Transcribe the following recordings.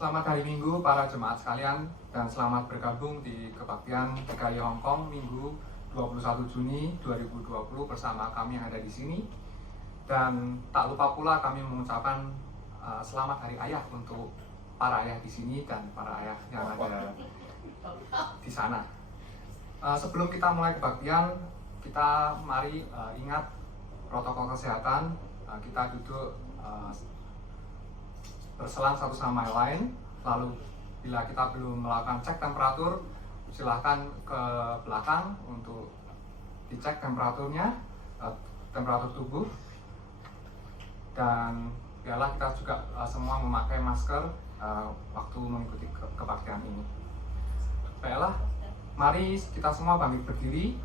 Selamat hari Minggu para jemaat sekalian dan selamat bergabung di kebaktian GKI Hongkong Minggu 21 Juni 2020 bersama kami yang ada di sini. Dan tak lupa pula kami mengucapkan selamat Hari Ayah untuk para ayah di sini dan para ayah yang ada di sana. Sebelum kita mulai kebaktian, kita mari ingat protokol kesehatan. Kita duduk berselang satu sama lain. Lalu bila kita belum melakukan cek temperatur, silahkan ke belakang untuk dicek temperaturnya, temperatur tubuh. Dan biarlah kita juga semua memakai masker waktu mengikuti kebaktian ini. Baiklah, mari kita semua bangkit berdiri.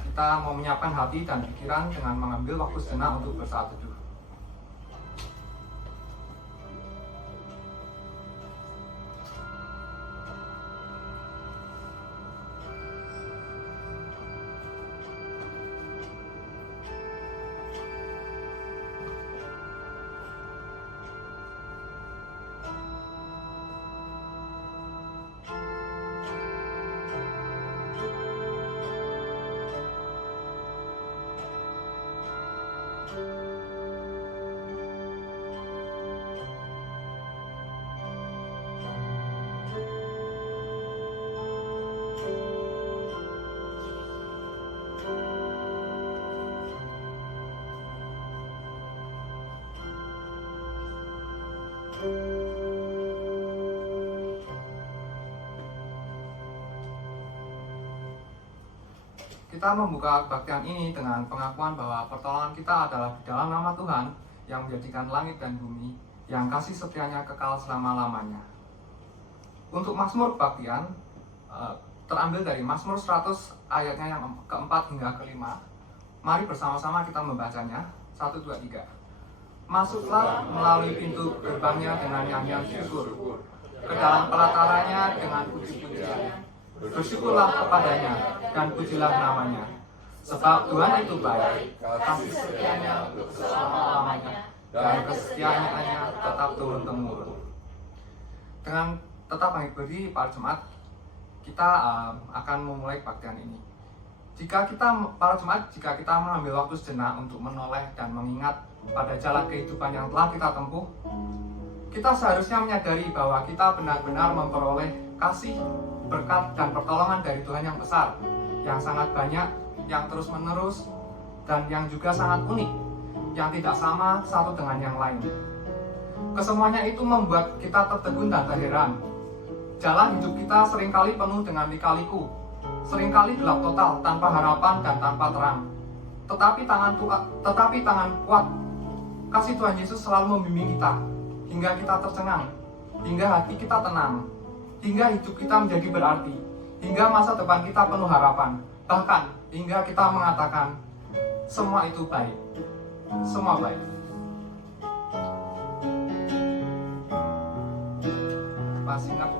Kita mau menyiapkan hati dan pikiran dengan mengambil waktu sejenak untuk bersaat teduh. Kita membuka kebaktian ini dengan pengakuan bahwa pertolongan kita adalah di dalam nama Tuhan yang menjadikan langit dan bumi, yang kasih setianya kekal selama-lamanya. Untuk Mazmur kebaktian terambil dari Mazmur 100 ayatnya yang keempat hingga kelima. Mari bersama-sama kita membacanya. 1, 2, 3. Masuklah melalui pintu gerbangnya dengan nyanyian syukur, ke dalam pelataranya dengan puji-pujian. Bersyukurlah kepadanya dan pujilah namanya, sebab Tuhan itu baik, kasih setianya untuk selama-lamanya, dan kesetiaannya tetap turun-temurun. Dengan tetap bangkit berdiri para jemaat, kita akan memulai kebaktian ini. Jika kita mengambil waktu sejenak untuk menoleh dan mengingat pada jalan kehidupan yang telah kita tempuh, kita seharusnya menyadari bahwa kita benar-benar memperoleh kasih, berkat, dan pertolongan dari Tuhan yang besar, yang sangat banyak, yang terus-menerus, dan yang juga sangat unik, yang tidak sama satu dengan yang lain. Kesemuanya itu membuat kita tertegun dan terheran. Jalan hidup kita seringkali penuh dengan lika-liku, seringkali gelap total, tanpa harapan dan tanpa terang. Tetapi tangan kuat kasih Tuhan Yesus selalu membimbing kita, hingga kita tercengang, hingga hati kita tenang, hingga hidup kita menjadi berarti, hingga masa depan kita penuh harapan, bahkan hingga kita mengatakan, semua itu baik, semua baik. Masih ingat?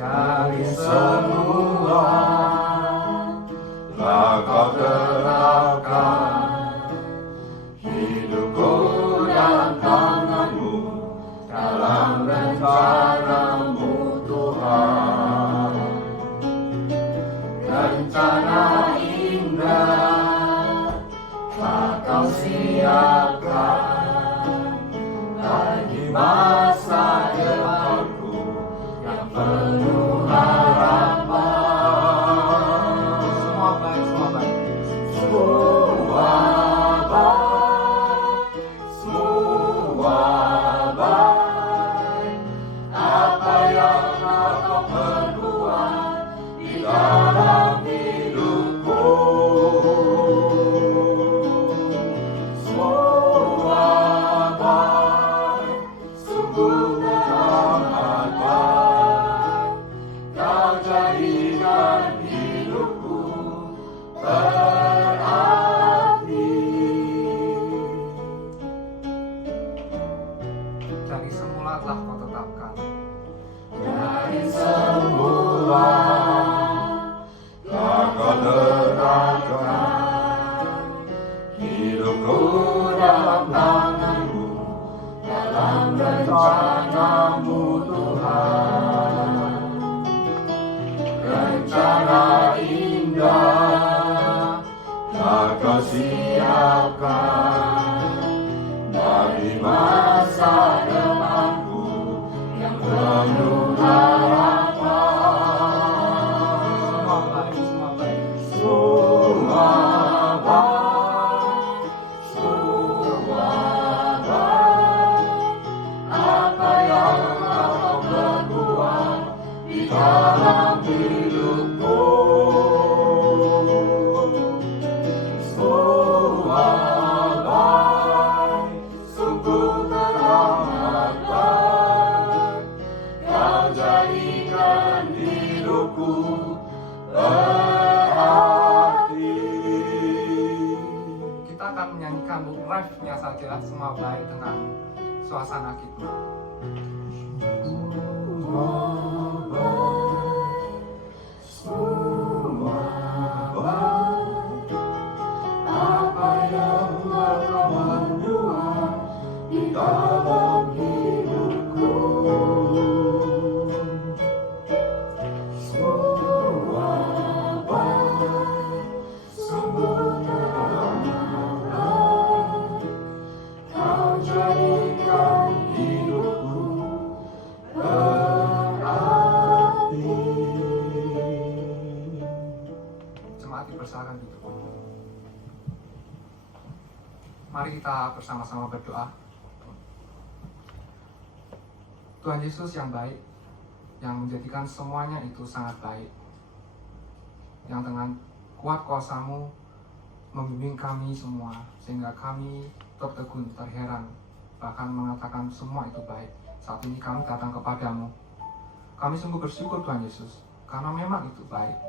Dari semula telah kau terapkan hidupku dan tanganmu dalam rencanamu Tuhan. Rencana indah telah kau siapkan bagi masa depanku yang penuh harapan. Semua baik, semua baik. Semua baik, semua baik. Apa yang kau perbuat di dalam hidupku, semua baik, sungguh amat baik. Kau jadikan hidupku berarti. Dari semula telah kau tetapkan dari semula telah Kau terangkan hidupku dalam tangan-Mu, dalam rencana-Mu Tuhan. Rencana indah telah Kau siapkan bagi masa depanku yang penuh harapan. Semua baik. Semua baik, semua baik. Apa yang Kau berbuat di dalam hidupku, semua baik, sungguh teramat baik. Kau jadikan hidupku berarti. Kita akan menyanyikan refnya saja, semua baik, dengan suasana khidmat. Semua baik, semua baik. Apa yang Kau berbuat di dalam hidupku, semua baik, sungguh teramat baik. Kau jadikan hidupku berarti. Jemaat dipersilakan duduk. Mari kita bersama-sama berdoa. Tuhan Yesus yang baik, yang menjadikan semuanya itu sangat baik, yang dengan kuat kuasa-Mu membimbing kami semua, sehingga kami tertegun, terheran, bahkan mengatakan semua itu baik. Saat ini kami datang kepadamu. Kami sungguh bersyukur Tuhan Yesus, karena memang itu baik.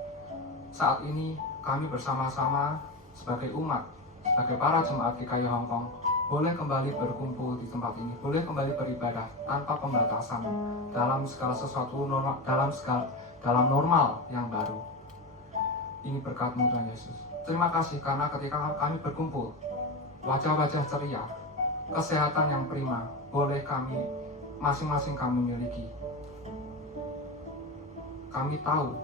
Saat ini kami bersama-sama sebagai umat, sebagai para jemaat GKI Hongkong, boleh kembali berkumpul di tempat ini, boleh kembali beribadah tanpa pembatasan dalam segala sesuatu normal, dalam normal yang baru. Ini berkat-Mu Tuhan Yesus. Terima kasih karena ketika kami berkumpul, wajah-wajah ceria, kesehatan yang prima, boleh kami masing-masing kami miliki. Kami tahu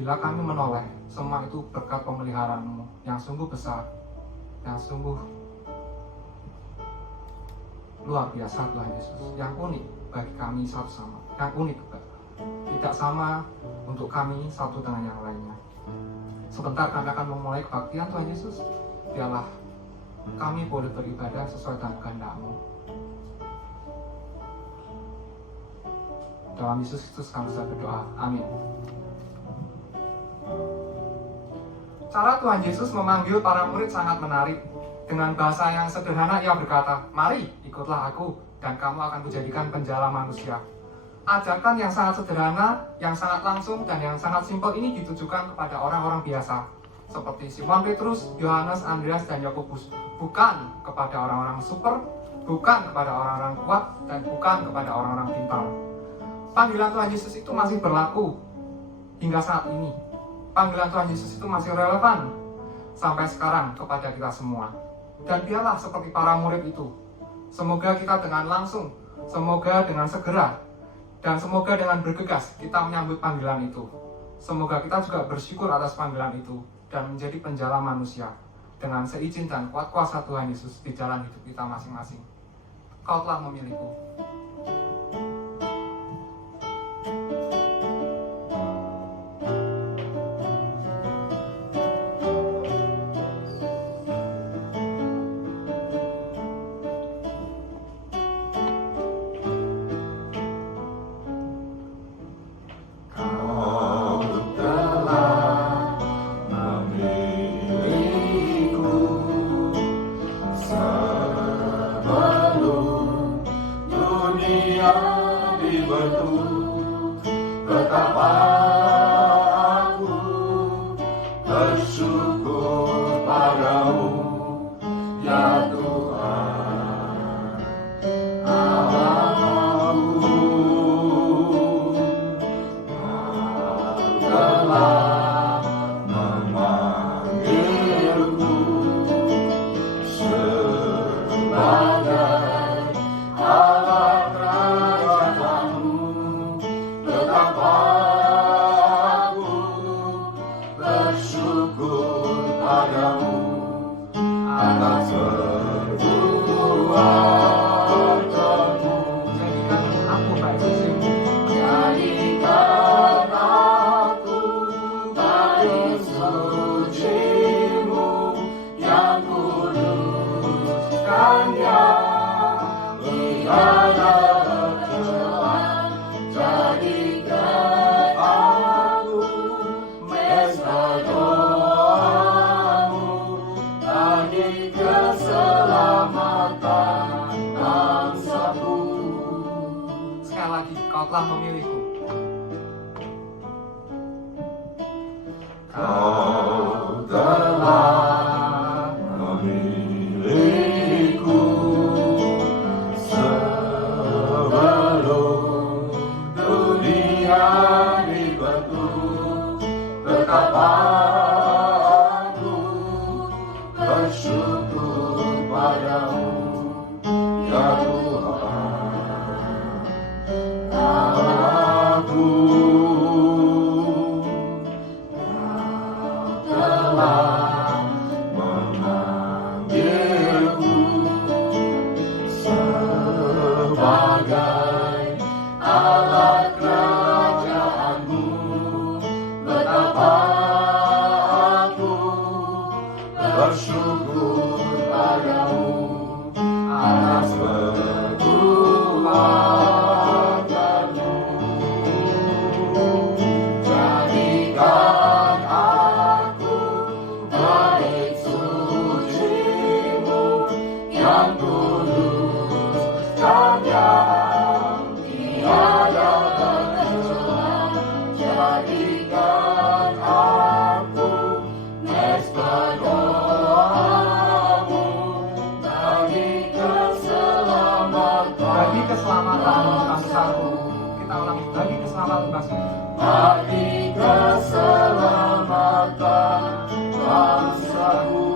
bila kami menoleh, semua itu berkat pemeliharaan-Mu yang sungguh besar, yang sungguh luar biasa Tuhan Yesus, yang unik bagi kami satu sama, yang unik juga, tidak sama untuk kami satu dengan yang lainnya. Sebentar kami akan memulai kebaktian Tuhan Yesus, biarlah kami boleh beribadah sesuai dengan kehendak-Mu. Dalam Yesus Kristus kami sudah berdoa, amin. Cara Tuhan Yesus memanggil para murid sangat menarik. Dengan bahasa yang sederhana ia berkata, mari ikutlah aku dan kamu akan kujadikan penjala manusia. Ajakan yang sangat sederhana, yang sangat langsung dan yang sangat simpel ini ditujukan kepada orang-orang biasa seperti Simon Petrus, Yohanes, Andreas, dan Yakobus, bukan kepada orang-orang super, bukan kepada orang-orang kuat, dan bukan kepada orang-orang pintar. Panggilan Tuhan Yesus itu masih berlaku hingga saat ini. Panggilan Tuhan Yesus itu masih relevan sampai sekarang kepada kita semua. Dan biarlah seperti para murid itu, semoga kita dengan langsung, semoga dengan segera, dan semoga dengan bergegas kita menyambut panggilan itu. Semoga kita juga bersyukur atas panggilan itu dan menjadi penjala manusia dengan seizin dan kuat kuasa Tuhan Yesus di jalan hidup kita masing-masing. Kau telah memilihku. Betapa aku bersyukur padamu, ya Tuhan Allahku. lagi Kau telah memilihku. Kau telah memilihku sebelum dunia dibentuk. Betapa aku bersyukur padamu, ya Tuhan. Aku telah memanggilku sebagai alat kerajaanmu. Betapa aku bersyukur padamu atas perbuatanmu. Jadikan aku bait suci-Mu yang kudus dan yang tiada tercela. Jadikan aku mesbah doa-Mu bagi keselamatan. Bagi keselamatan bangsaku. Kita ulangi, bagi keselamatan bangsaku. Bagi keselamatan bangsaku.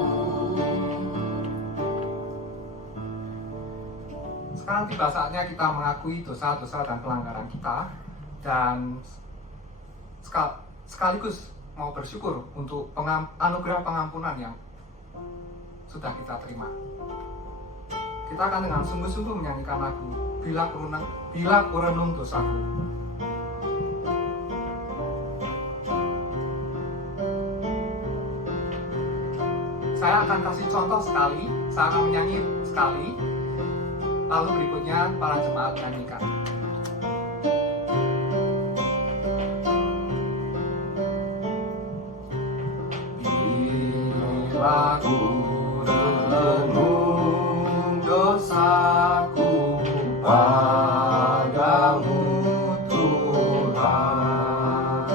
Sekarang tiba saatnya kita mengakui dosa-dosa dan pelanggaran kita, dan sekaligus mau bersyukur untuk anugerah pengampunan yang sudah kita terima. Kita akan dengan sungguh-sungguh menyanyikan lagu Bila Kurenung Dosaku. Saya akan kasih contoh sekali, saya akan menyanyi sekali, lalu berikutnya para jemaat nyanyikan. Bila kurenung dosaku padamu Tuhan,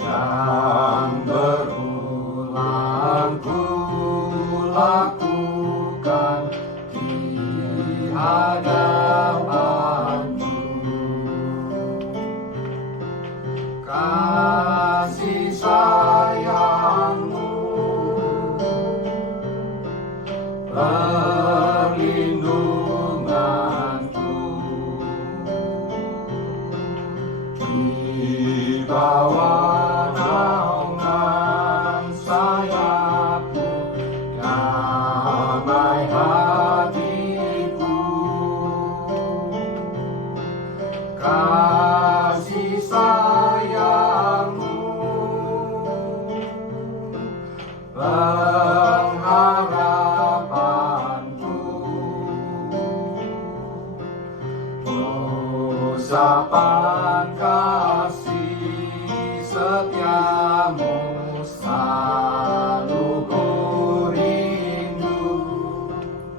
yang berulang ku lakukan di hadapan-Mu. Kasih sayang-Mu perlindunganku di bawah naungan sayap-Mu, damai hatiku. Kasih sayang-Mu pengharapanku. Usapan kasih setia-Mu selalu ku rindu.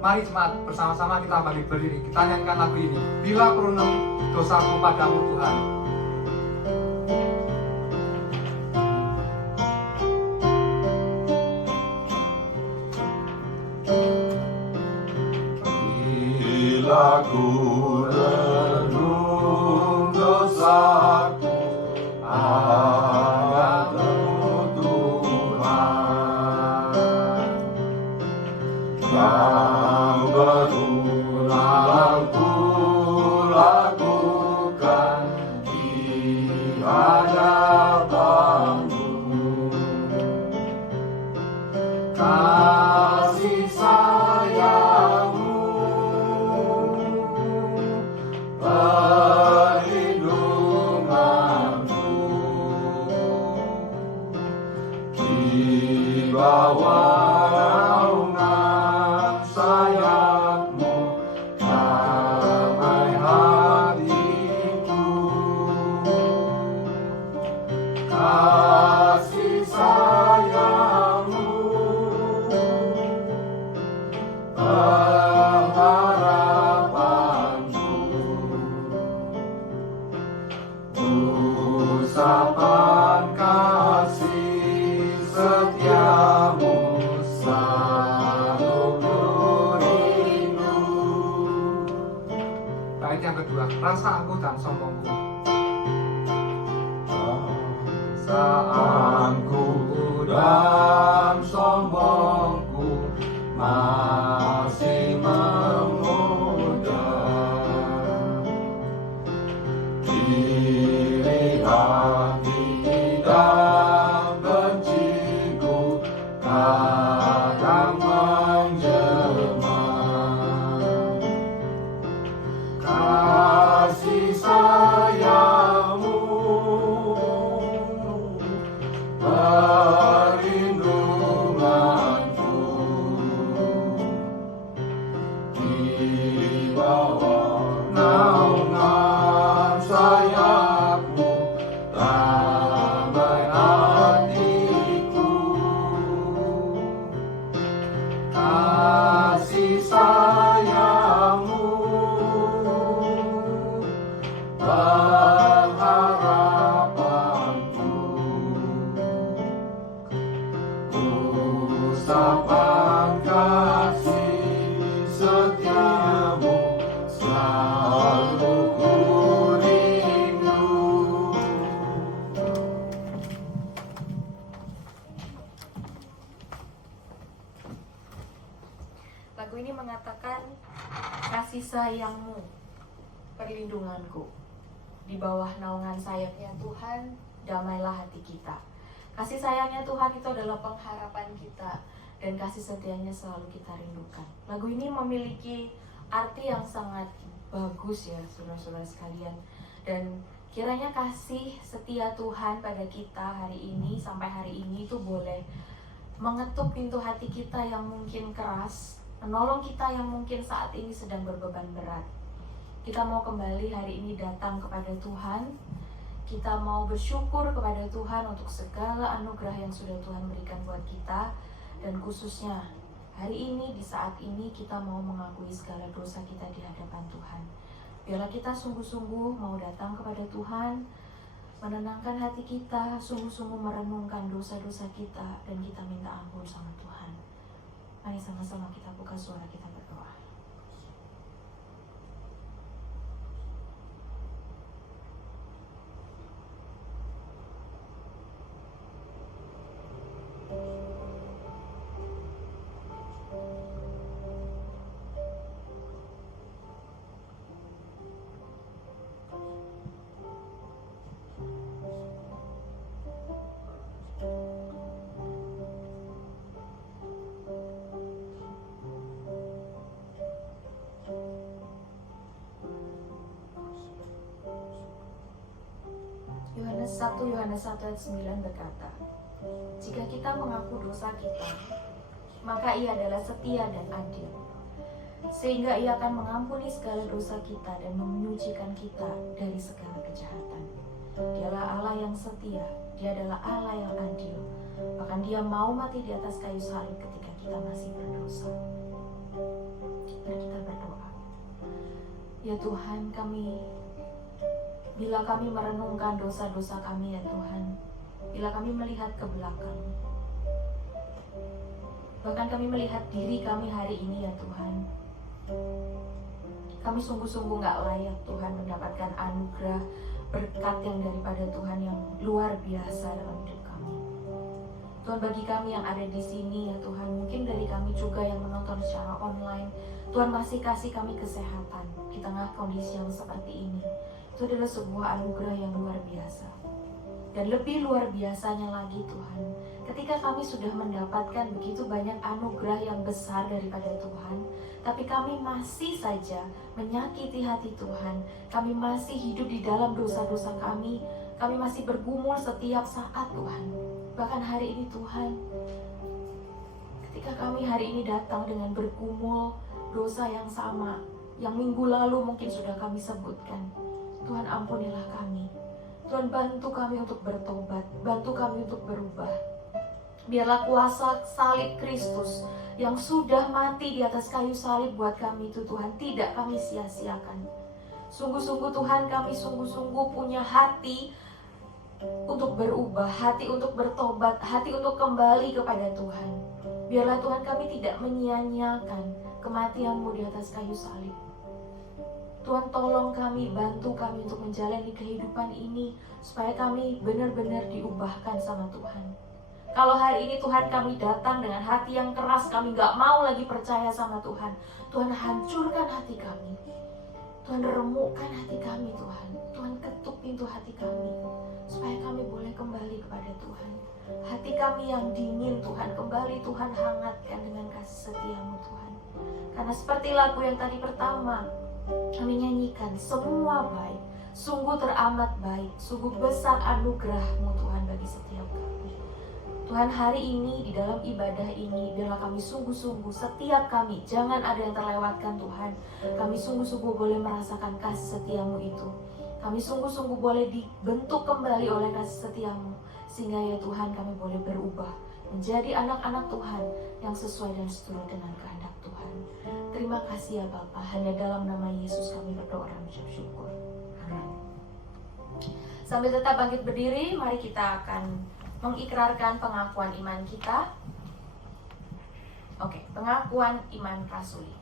Mari jemaat, bersama-sama kita balik berdiri, kita nyanyikan lagu ini. Bila kurenung dosaku padamu Tuhan. Bila kurenung dosaku padamu Tuhan, yang berulang ku lakukan di hadapan-Mu. Kasih sayang-Mu perlindunganku di bawah naungan sayap-Mu, damai Bait yang kedua, rasa aku dan sombongku. Rasaanku dan sombongku masih memudar. Dilihat dan benciku kadang menjelma. Kasih sayangmu perlindunganku di bawah naungan sayapmu, damai hatiku. Kasih sayangmu pengharapanku. Usapan kasih setiamu selalu ku rindu. Lagu ini mengatakan, kasih sayangmu, perlindunganku. Di bawah naungan sayapnya Tuhan, damailah hati kita. Kasih sayangnya Tuhan itu adalah pengharapan kita, dan kasih setianya selalu kita rindukan. Lagu ini memiliki arti yang sangat bagus ya saudara-saudara sekalian. Dan kiranya kasih setia Tuhan pada kita hari ini sampai hari ini itu boleh mengetuk pintu hati kita yang mungkin keras, menolong kita yang mungkin saat ini sedang berbeban berat. Kita mau kembali hari ini datang kepada Tuhan. Kita mau bersyukur kepada Tuhan untuk segala anugerah yang sudah Tuhan berikan buat kita. Dan khususnya hari ini, di saat ini kita mau mengakui segala dosa kita di hadapan Tuhan. Biarlah kita sungguh-sungguh mau datang kepada Tuhan, menenangkan hati kita, sungguh-sungguh merenungkan dosa-dosa kita, dan kita minta ampun sama Tuhan. Mari sama-sama kita buka suara kita berdoa. Yohanes 1 ayat 9 berkata, jika kita mengaku dosa kita, maka Ia adalah setia dan adil, sehingga Ia akan mengampuni segala dosa kita dan menyucikan kita dari segala kejahatan. Dialah Allah yang setia, Dia adalah Allah yang adil, bahkan Dia mau mati di atas kayu salib ketika kita masih berdosa. Mari kita berdoa. Ya Tuhan, bila kami merenungkan dosa-dosa kami ya Tuhan, bila kami melihat ke belakang, bahkan kami melihat diri kami hari ini ya Tuhan, kami sungguh-sungguh gak layak Tuhan mendapatkan anugerah berkat yang daripada Tuhan yang luar biasa dalam hidup kami. Tuhan, bagi kami yang ada di sini ya Tuhan, mungkin dari kami juga yang menonton secara online, Tuhan masih kasih kami kesehatan di tengah kondisi yang seperti ini. Itu adalah sebuah anugerah yang luar biasa. Dan lebih luar biasanya lagi Tuhan, ketika kami sudah mendapatkan begitu banyak anugerah yang besar daripada Tuhan, tapi kami masih saja menyakiti hati Tuhan, kami masih hidup di dalam dosa-dosa kami masih bergumul setiap saat Tuhan. Bahkan hari ini Tuhan, ketika kami hari ini datang dengan bergumul dosa yang sama, yang minggu lalu mungkin sudah kami sebutkan, Tuhan ampunilah kami. Tuhan bantu kami untuk bertobat, bantu kami untuk berubah. Biarlah kuasa salib Kristus yang sudah mati di atas kayu salib buat kami itu Tuhan tidak kami sia-siakan. Sungguh-sungguh Tuhan, kami sungguh-sungguh punya hati untuk berubah, hati untuk bertobat, hati untuk kembali kepada Tuhan. Biarlah Tuhan kami tidak menyia-nyiakan kematian-Mu di atas kayu salib. Tuhan tolong kami, bantu kami untuk menjalani kehidupan ini supaya kami benar-benar diubahkan sama Tuhan. Kalau hari ini Tuhan kami datang dengan hati yang keras, kami gak mau lagi percaya sama Tuhan, Tuhan hancurkan hati kami. Tuhan remukkan hati kami Tuhan. Tuhan ketuk pintu hati kami supaya kami boleh kembali kepada Tuhan. Hati kami yang dingin Tuhan, kembali Tuhan hangatkan dengan kasih setia-Mu Tuhan. Karena seperti lagu yang tadi pertama kami nyanyikan, semua baik, sungguh teramat baik, sungguh besar anugerah-Mu Tuhan bagi setiap kami. Tuhan, hari ini di dalam ibadah ini biarlah kami sungguh-sungguh, setiap kami jangan ada yang terlewatkan Tuhan. Kami sungguh-sungguh boleh merasakan kasih setia-Mu itu. Kami sungguh-sungguh boleh dibentuk kembali oleh kasih setia-Mu, sehingga ya Tuhan kami boleh berubah menjadi anak-anak Tuhan yang sesuai dan seturut dengan kehendak Tuhan. Terima kasih ya Bapa, hanya dalam nama Yesus kami berdoa dan mengucap syukur. Amin. Sambil tetap bangkit berdiri, mari kita akan mengikrarkan pengakuan iman kita. Oke, pengakuan iman rasuli.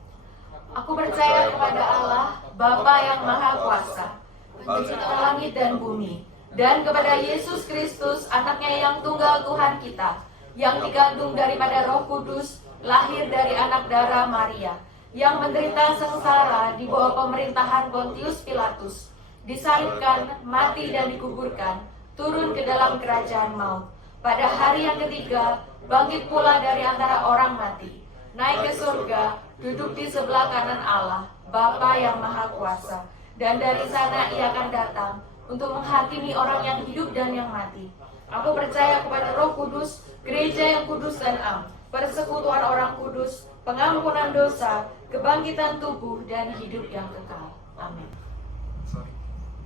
Aku percaya kepada Allah, Bapa yang Maha Kuasa, Pencipta langit dan bumi, dan kepada Yesus Kristus, anaknya yang tunggal Tuhan kita, yang dikandung daripada Roh Kudus, lahir dari anak darah Maria, yang menderita sengsara di bawah pemerintahan Pontius Pilatus, disalibkan, mati dan dikuburkan, turun ke dalam kerajaan maut. Pada hari yang ketiga, bangkit pula dari antara orang mati, naik ke surga, duduk di sebelah kanan Allah, Bapa yang Maha Kuasa, dan dari sana Ia akan datang untuk menghakimi orang yang hidup dan yang mati. Aku percaya kepada Roh Kudus, gereja yang kudus dan am, persekutuan orang kudus, pengampunan dosa, kebangkitan tubuh, dan hidup yang kekal. Amin.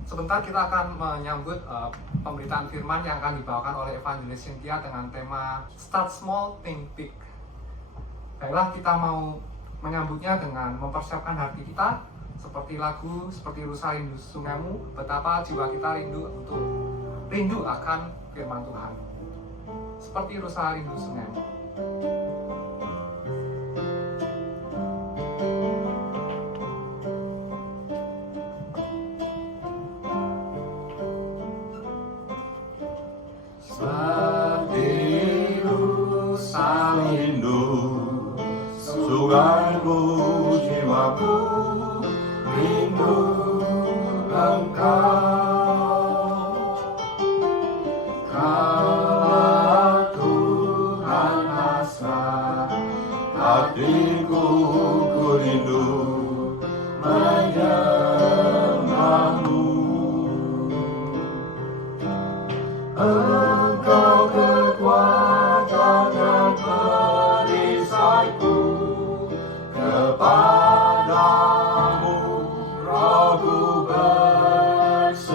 Sebentar kita akan menyambut pemberitaan firman yang akan dibawakan oleh Evangelis Cynthia dengan tema Start Small, Think Big. Baiklah, kita mau menyambutnya dengan mempersiapkan hati kita, seperti lagu, seperti Rusa Rindu Sungaimu, betapa jiwa kita rindu akan firman Tuhan. Seperti Rusa Rindu Sungaimu. Seperti Rusa Rindu Sungaimu, jiwaku rindu Engkau. Kau Tuhan hasrat hatiku, ku rindu menyembahmu. Engkau kekuatan dan perisaiku, kepadamu rohku berserah.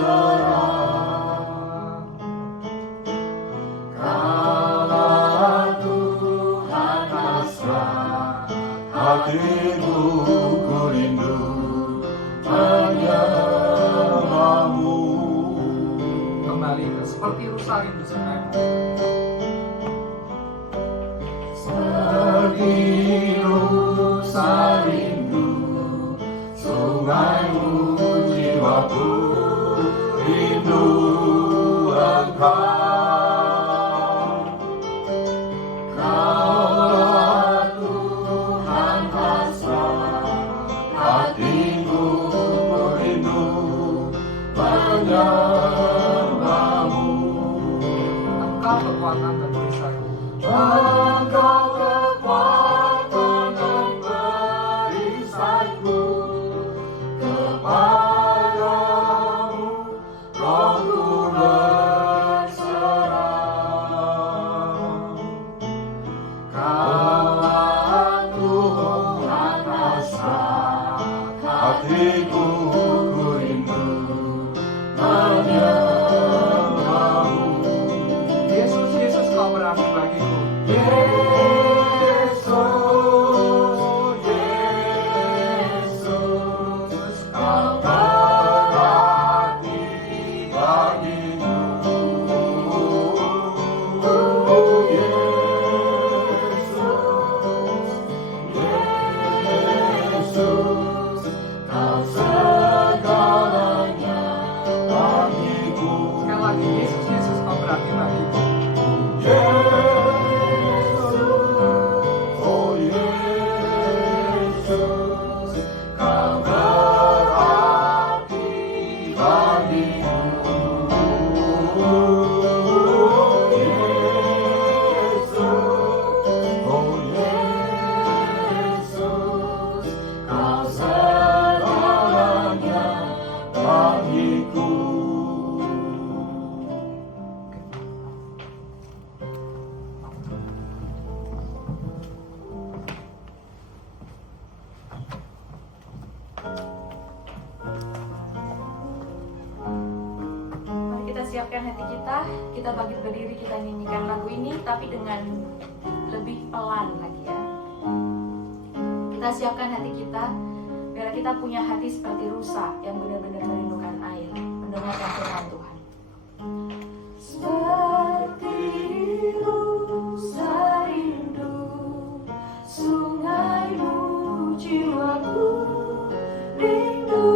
Kaulah Tuhan hasrat hatiku, ku rindu menyembahmu. Kembali ke seperti Rusa Rindu Sungaimu. Seperti Rusa rindu Sungaimu, jiwaku rindu Engkau. Kaulah Tuhan hasrat hatiku, ku rindu menyembahmu. Engkau kekuatan dan perisaiku. Engkau kekuatan dan perisaiku, siapkan hati kita bangkit berdiri, kita nyanyikan lagu ini tapi dengan lebih pelan lagi ya. Kita siapkan hati kita, biar kita punya hati seperti rusa yang benar-benar merindukan air, mendengarkan firman Tuhan. Seperti rusa rindu sungaimu, jiwaku rindu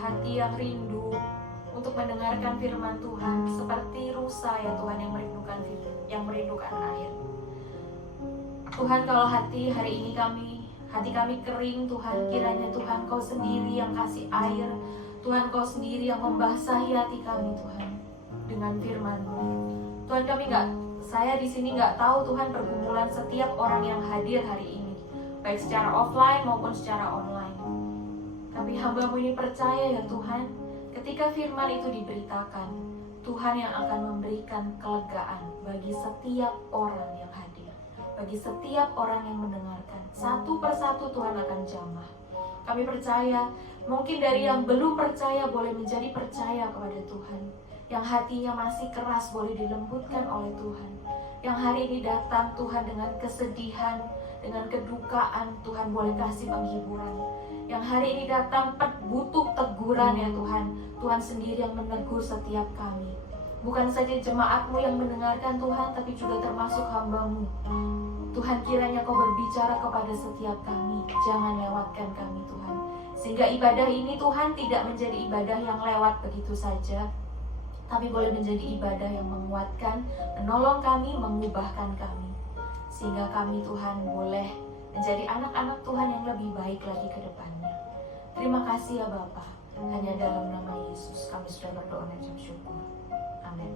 hati yang rindu untuk mendengarkan firman Tuhan, seperti rusa ya Tuhan yang merindukan air. Tuhan, kalau hati hari ini hati kami kering Tuhan, kiranya Tuhan Kau sendiri yang kasih air, Tuhan Kau sendiri yang membasahi hati kami Tuhan dengan firman-Mu. Tuhan, saya di sini nggak tahu Tuhan pergumulan setiap orang yang hadir hari ini, baik secara offline maupun secara online. Tapi hamba-Mu ini percaya ya Tuhan, ketika firman itu diberitakan, Tuhan yang akan memberikan kelegaan bagi setiap orang yang hadir, bagi setiap orang yang mendengarkan. Satu persatu Tuhan akan jamah. Kami percaya, mungkin dari yang belum percaya boleh menjadi percaya kepada Tuhan, yang hatinya masih keras boleh dilembutkan oleh Tuhan, yang hari ini datang Tuhan dengan kesedihan, dengan kedukaan, Tuhan boleh kasih penghiburan. Yang hari ini datang butuh teguran ya Tuhan, Tuhan sendiri yang menegur setiap kami. Bukan saja jemaat-Mu yang mendengarkan Tuhan, tapi juga termasuk hamba-Mu. Tuhan, kiranya Kau berbicara kepada setiap kami, jangan lewatkan kami Tuhan. Sehingga ibadah ini Tuhan tidak menjadi ibadah yang lewat begitu saja, tapi boleh menjadi ibadah yang menguatkan, menolong kami, mengubahkan kami. Sehingga kami Tuhan boleh menjadi anak-anak Tuhan yang lebih baik lagi ke depannya. Terima kasih ya Bapa. Hanya dalam nama Yesus kami sudah berdoa dan ucap syukur. Amin.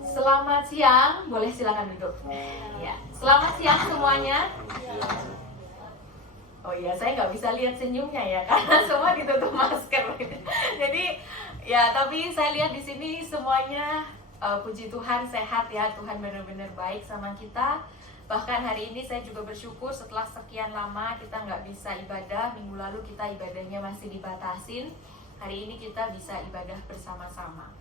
Selamat siang, boleh silakan duduk. Ya, selamat siang semuanya. Oh iya, saya nggak bisa lihat senyumnya ya, karena semua ditutup masker. Jadi ya, tapi saya lihat di sini semuanya puji Tuhan sehat ya. Tuhan benar-benar baik sama kita. Bahkan hari ini saya juga bersyukur setelah sekian lama kita nggak bisa ibadah. Minggu lalu kita ibadahnya masih dibatasin. Hari ini kita bisa ibadah bersama-sama.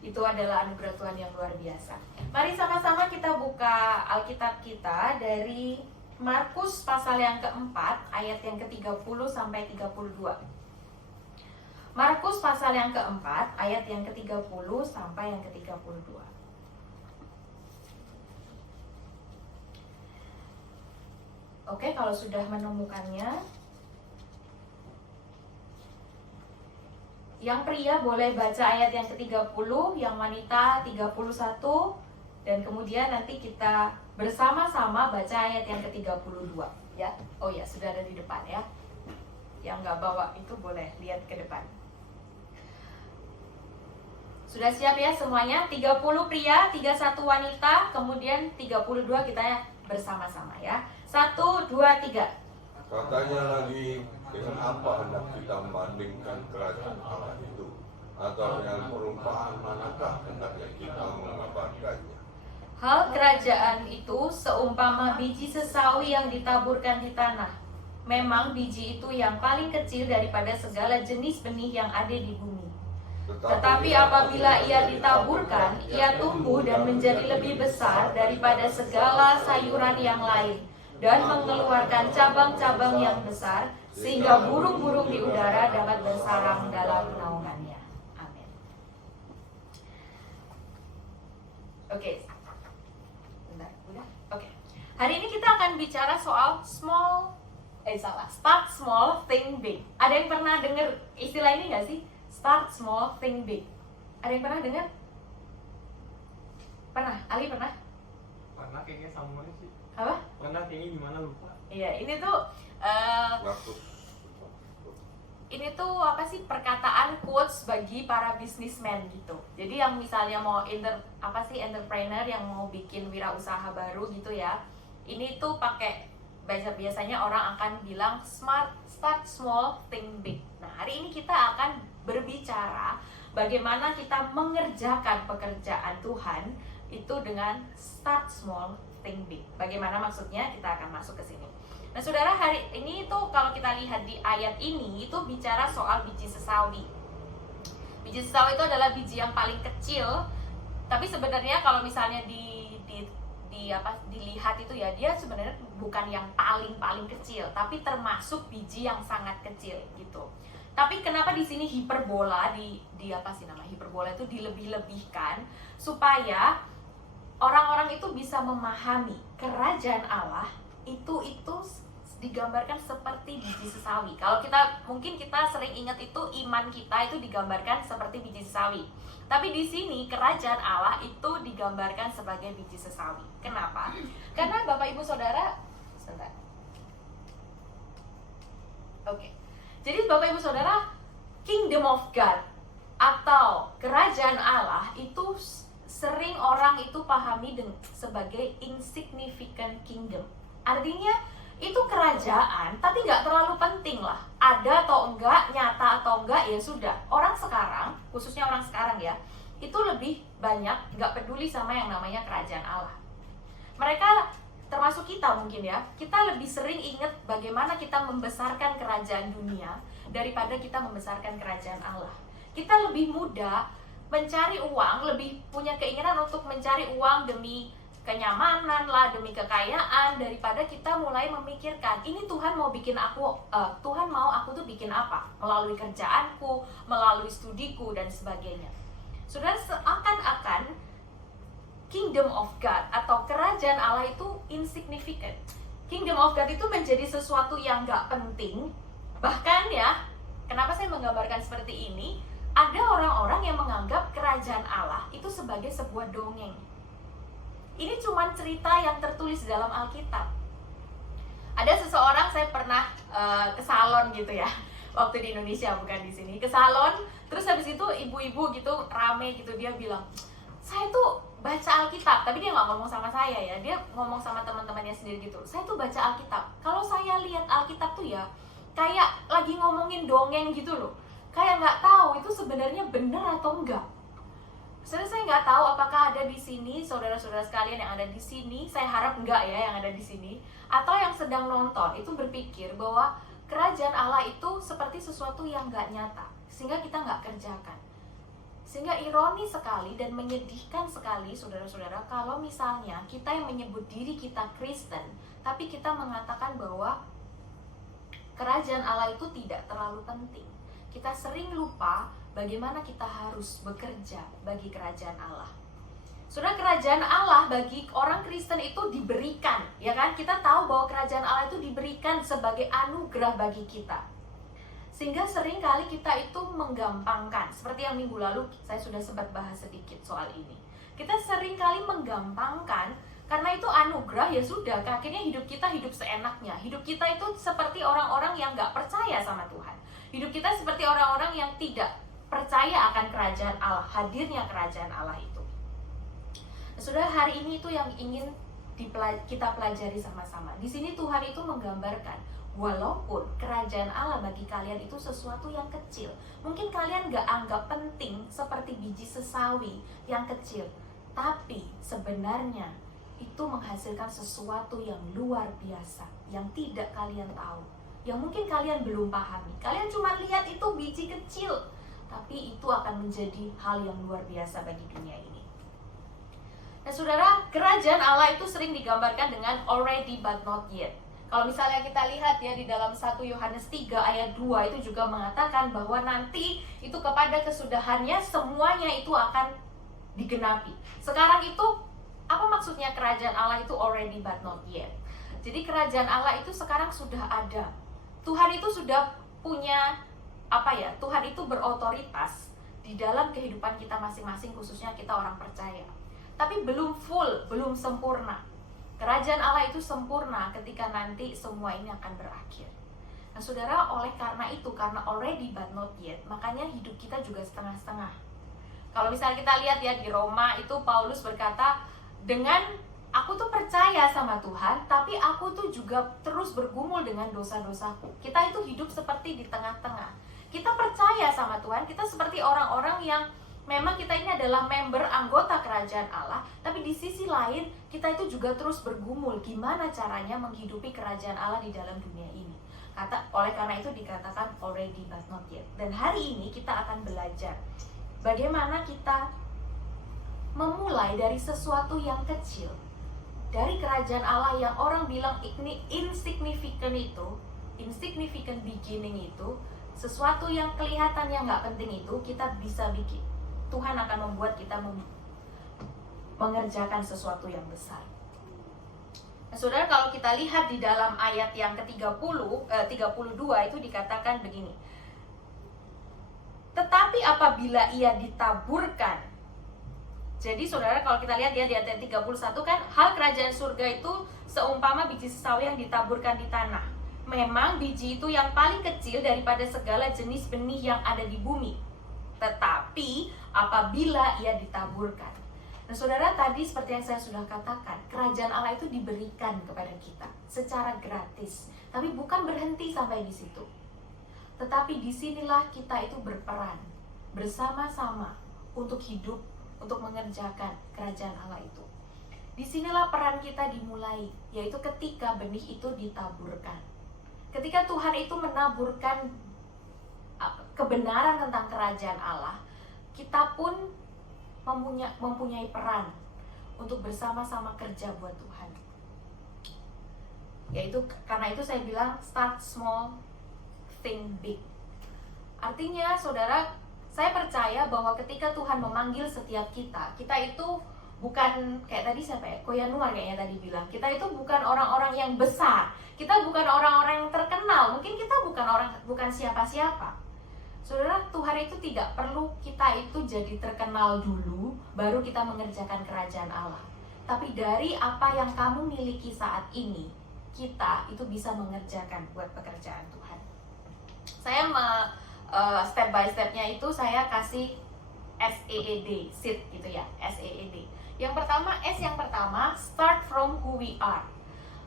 Itu adalah anugerah Tuhan yang luar biasa. Mari sama-sama kita buka Alkitab kita dari Markus pasal yang keempat, ayat yang ke-30 sampai 32. Markus pasal yang keempat, ayat yang ke-30 sampai yang ke-32. Oke, kalau sudah menemukannya, yang pria boleh baca ayat yang ke-30, yang wanita 31, dan kemudian nanti kita bersama-sama baca ayat yang ke-32 ya. Oh ya, sudah ada di depan ya. Yang nggak bawa itu boleh lihat ke depan. Sudah siap ya semuanya? 30 pria, 31 wanita, kemudian 32 kita bersama-sama ya. 1, 2, 3. Katanya lagi, Dengan apa hendak kita membandingkan kerajaan Allah itu? Atau dengan perumpamaan manakah hendaknya kita mengabarkannya? Hal kerajaan itu seumpama biji sesawi yang ditaburkan di tanah. Memang biji itu yang paling kecil daripada segala jenis benih yang ada di bumi. Tetapi apabila ia ditaburkan, ia tumbuh dan menjadi lebih besar daripada segala sayuran yang lain, dan mengeluarkan cabang-cabang yang besar, sehingga burung-burung di udara dapat bersarang dalam naungannya. Amin. Oke. Bentar, udah? Oke. Hari ini kita akan bicara soal start small, think big. Ada yang pernah dengar istilah ini nggak sih? Start small, think big. Ada yang pernah dengar? Pernah? Ali pernah? Pernah kayaknya sama sih. Apa? Pernah kayaknya gimana lupa. Iya, ini tuh apa sih, perkataan quotes bagi para businessman gitu. Jadi yang misalnya mau entrepreneur yang mau bikin wirausaha baru gitu ya. Ini tuh pakai biasanya orang akan bilang start small, think big. Nah, hari ini kita akan berbicara bagaimana kita mengerjakan pekerjaan Tuhan itu dengan start small, think big. Bagaimana maksudnya? Kita akan masuk ke sini. Nah, saudara, hari ini tuh kalau kita lihat di ayat ini itu bicara soal biji sesawi. Biji sesawi itu adalah biji yang paling kecil, tapi sebenarnya kalau misalnya dilihat itu ya, dia sebenarnya bukan yang paling kecil, tapi termasuk biji yang sangat kecil gitu. Tapi kenapa di sini hiperbola hiperbola itu dilebih-lebihkan supaya orang-orang itu bisa memahami kerajaan Allah itu digambarkan seperti biji sesawi. Kalau mungkin kita sering ingat itu iman kita itu digambarkan seperti biji sesawi. Tapi di sini kerajaan Allah itu digambarkan sebagai biji sesawi. Kenapa? Karena Bapak Ibu Saudara, sebentar. Oke. Jadi Bapak Ibu Saudara, Kingdom of God atau kerajaan Allah itu sering orang itu pahami sebagai insignificant kingdom. Artinya itu kerajaan tapi nggak terlalu penting lah, ada atau enggak, nyata atau enggak, ya sudah. Orang sekarang, khususnya orang sekarang ya, itu lebih banyak nggak peduli sama yang namanya kerajaan Allah. Mereka termasuk kita mungkin ya, kita lebih sering ingat bagaimana kita membesarkan kerajaan dunia daripada kita membesarkan kerajaan Allah. Kita lebih mudah mencari uang, lebih punya keinginan untuk mencari uang demi kenyamanan lah, demi kekayaan, daripada kita mulai memikirkan ini Tuhan mau Tuhan mau aku tuh bikin apa melalui kerjaanku, melalui studiku dan sebagainya. Saudara, seakan-akan Kingdom of God atau kerajaan Allah itu insignificant. Kingdom of God itu menjadi sesuatu yang gak penting. Bahkan ya, kenapa saya menggambarkan seperti ini? Ada orang-orang yang menganggap kerajaan Allah itu sebagai sebuah dongeng. Ini cuma cerita yang tertulis dalam Alkitab. Ada seseorang, saya pernah ke salon gitu ya, waktu di Indonesia, bukan di sini, ke salon. Terus habis itu ibu-ibu gitu rame gitu, dia bilang, saya tuh baca Alkitab. Tapi dia nggak ngomong sama saya ya, dia ngomong sama teman-temannya sendiri gitu. Saya tuh baca Alkitab. Kalau saya lihat Alkitab tuh ya, kayak lagi ngomongin dongeng gitu loh. Kayak nggak tahu itu sebenarnya benar atau enggak. Saya nggak tahu apakah ada di sini saudara-saudara sekalian yang ada di sini. Saya harap enggak ya yang ada di sini. Atau yang sedang nonton itu berpikir bahwa kerajaan Allah itu seperti sesuatu yang nggak nyata, sehingga kita nggak kerjakan. Sehingga ironis sekali dan menyedihkan sekali saudara-saudara kalau misalnya kita yang menyebut diri kita Kristen, tapi kita mengatakan bahwa kerajaan Allah itu tidak terlalu penting. Kita sering lupa bagaimana kita harus bekerja bagi kerajaan Allah. Saudara, kerajaan Allah bagi orang Kristen itu diberikan, ya kan? Kita tahu bahwa kerajaan Allah itu diberikan sebagai anugerah bagi kita. Sehingga sering kali kita itu menggampangkan. Seperti yang minggu lalu saya sudah sempat bahas sedikit soal ini. Kita sering kali menggampangkan karena itu anugerah, ya sudah, akhirnya hidup kita hidup seenaknya. Hidup kita itu seperti orang-orang yang gak percaya sama Tuhan. Hidup kita seperti orang-orang yang tidak percaya akan kerajaan Allah, hadirnya kerajaan Allah itu. Nah, saudara, hari ini itu yang ingin kita pelajari sama-sama. Di sini Tuhan itu menggambarkan Walaupun kerajaan Allah bagi kalian itu sesuatu yang kecil, mungkin kalian gak anggap penting seperti biji sesawi yang kecil, tapi sebenarnya itu menghasilkan sesuatu yang luar biasa, yang tidak kalian tahu, yang mungkin kalian belum pahami. Kalian cuma lihat itu biji kecil, tapi itu akan menjadi hal yang luar biasa bagi dunia ini. Nah saudara, kerajaan Allah itu sering digambarkan dengan already but not yet. Kalau misalnya kita lihat ya di dalam 1 Yohanes 3 ayat 2 itu juga mengatakan bahwa nanti itu kepada kesudahannya semuanya itu akan digenapi. Sekarang itu apa maksudnya kerajaan Allah itu already but not yet? Jadi kerajaan Allah itu sekarang sudah ada. Tuhan itu sudah punya Tuhan itu berotoritas di dalam kehidupan kita masing-masing, khususnya kita orang percaya. Tapi belum full, belum sempurna. Kerajaan Allah itu sempurna ketika nanti semua ini akan berakhir. Nah saudara, oleh karena itu, karena already but not yet, makanya hidup kita juga setengah-setengah. Kalau misalnya kita lihat ya di Roma itu Paulus berkata, dengan aku tuh percaya sama Tuhan, tapi aku tuh juga terus bergumul dengan dosa-dosaku. Kita itu hidup seperti di tengah-tengah. Kita percaya sama Tuhan, kita seperti orang-orang yang memang kita ini adalah member anggota kerajaan Allah, tapi di sisi lain kita itu juga terus bergumul gimana caranya menghidupi kerajaan Allah di dalam dunia ini. Oleh karena itu dikatakan already but not yet. Dan hari ini kita akan belajar bagaimana kita memulai dari sesuatu yang kecil, dari kerajaan Allah yang orang bilang insignificant itu, insignificant beginning itu, sesuatu yang kelihatan yang nggak penting itu kita bisa bikin. Tuhan akan membuat kita mengerjakan sesuatu yang besar. Nah, saudara, kalau kita lihat di dalam ayat yang ke-32 itu dikatakan begini. Tetapi apabila ia ditaburkan. Jadi saudara, kalau kita lihat ya di ayat 31 kan, hal kerajaan surga itu seumpama biji sesawi yang ditaburkan di tanah. Memang biji itu yang paling kecil daripada segala jenis benih yang ada di bumi. Tetapi apabila ia ditaburkan. Nah saudara, tadi seperti yang saya sudah katakan, kerajaan Allah itu diberikan kepada kita secara gratis. Tapi bukan berhenti sampai di situ. Tetapi disinilah kita itu berperan bersama-sama untuk hidup, untuk mengerjakan kerajaan Allah itu. Disinilah peran kita dimulai, yaitu ketika benih itu ditaburkan. Ketika Tuhan itu menaburkan kebenaran tentang kerajaan Allah, kita pun mempunyai peran untuk bersama-sama kerja buat Tuhan. Yaitu karena itu saya bilang start small, think big. Artinya saudara, saya percaya bahwa ketika Tuhan memanggil setiap kita itu bukan kayak tadi siapa ya? Koyanuar kayaknya tadi bilang. Kita itu bukan orang-orang yang besar. Kita bukan orang-orang yang terkenal. Mungkin kita bukan siapa-siapa. Saudara, Tuhan itu tidak perlu kita itu jadi terkenal dulu baru kita mengerjakan kerajaan Allah. Tapi dari apa yang kamu miliki saat ini, kita itu bisa mengerjakan buat pekerjaan Tuhan. Saya step by stepnya itu saya kasih SEED, SEED gitu ya, SEED. Yang pertama, start from who we are.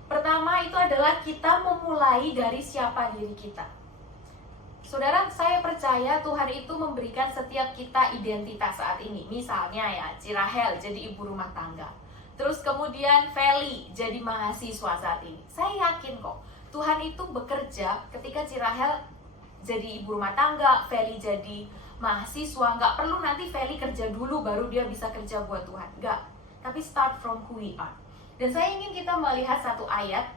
Pertama itu adalah kita memulai dari siapa diri kita. Saudara, saya percaya Tuhan itu memberikan setiap kita identitas saat ini. Misalnya ya, Cirahel jadi ibu rumah tangga. Terus kemudian Feli jadi mahasiswa saat ini. Saya yakin kok, Tuhan itu bekerja ketika Cirahel jadi ibu rumah tangga, Feli jadi mahasiswa. Nggak perlu nanti Feli kerja dulu baru dia bisa kerja buat Tuhan. Nggak, tapi start from who we are. Dan saya ingin kita melihat satu ayat,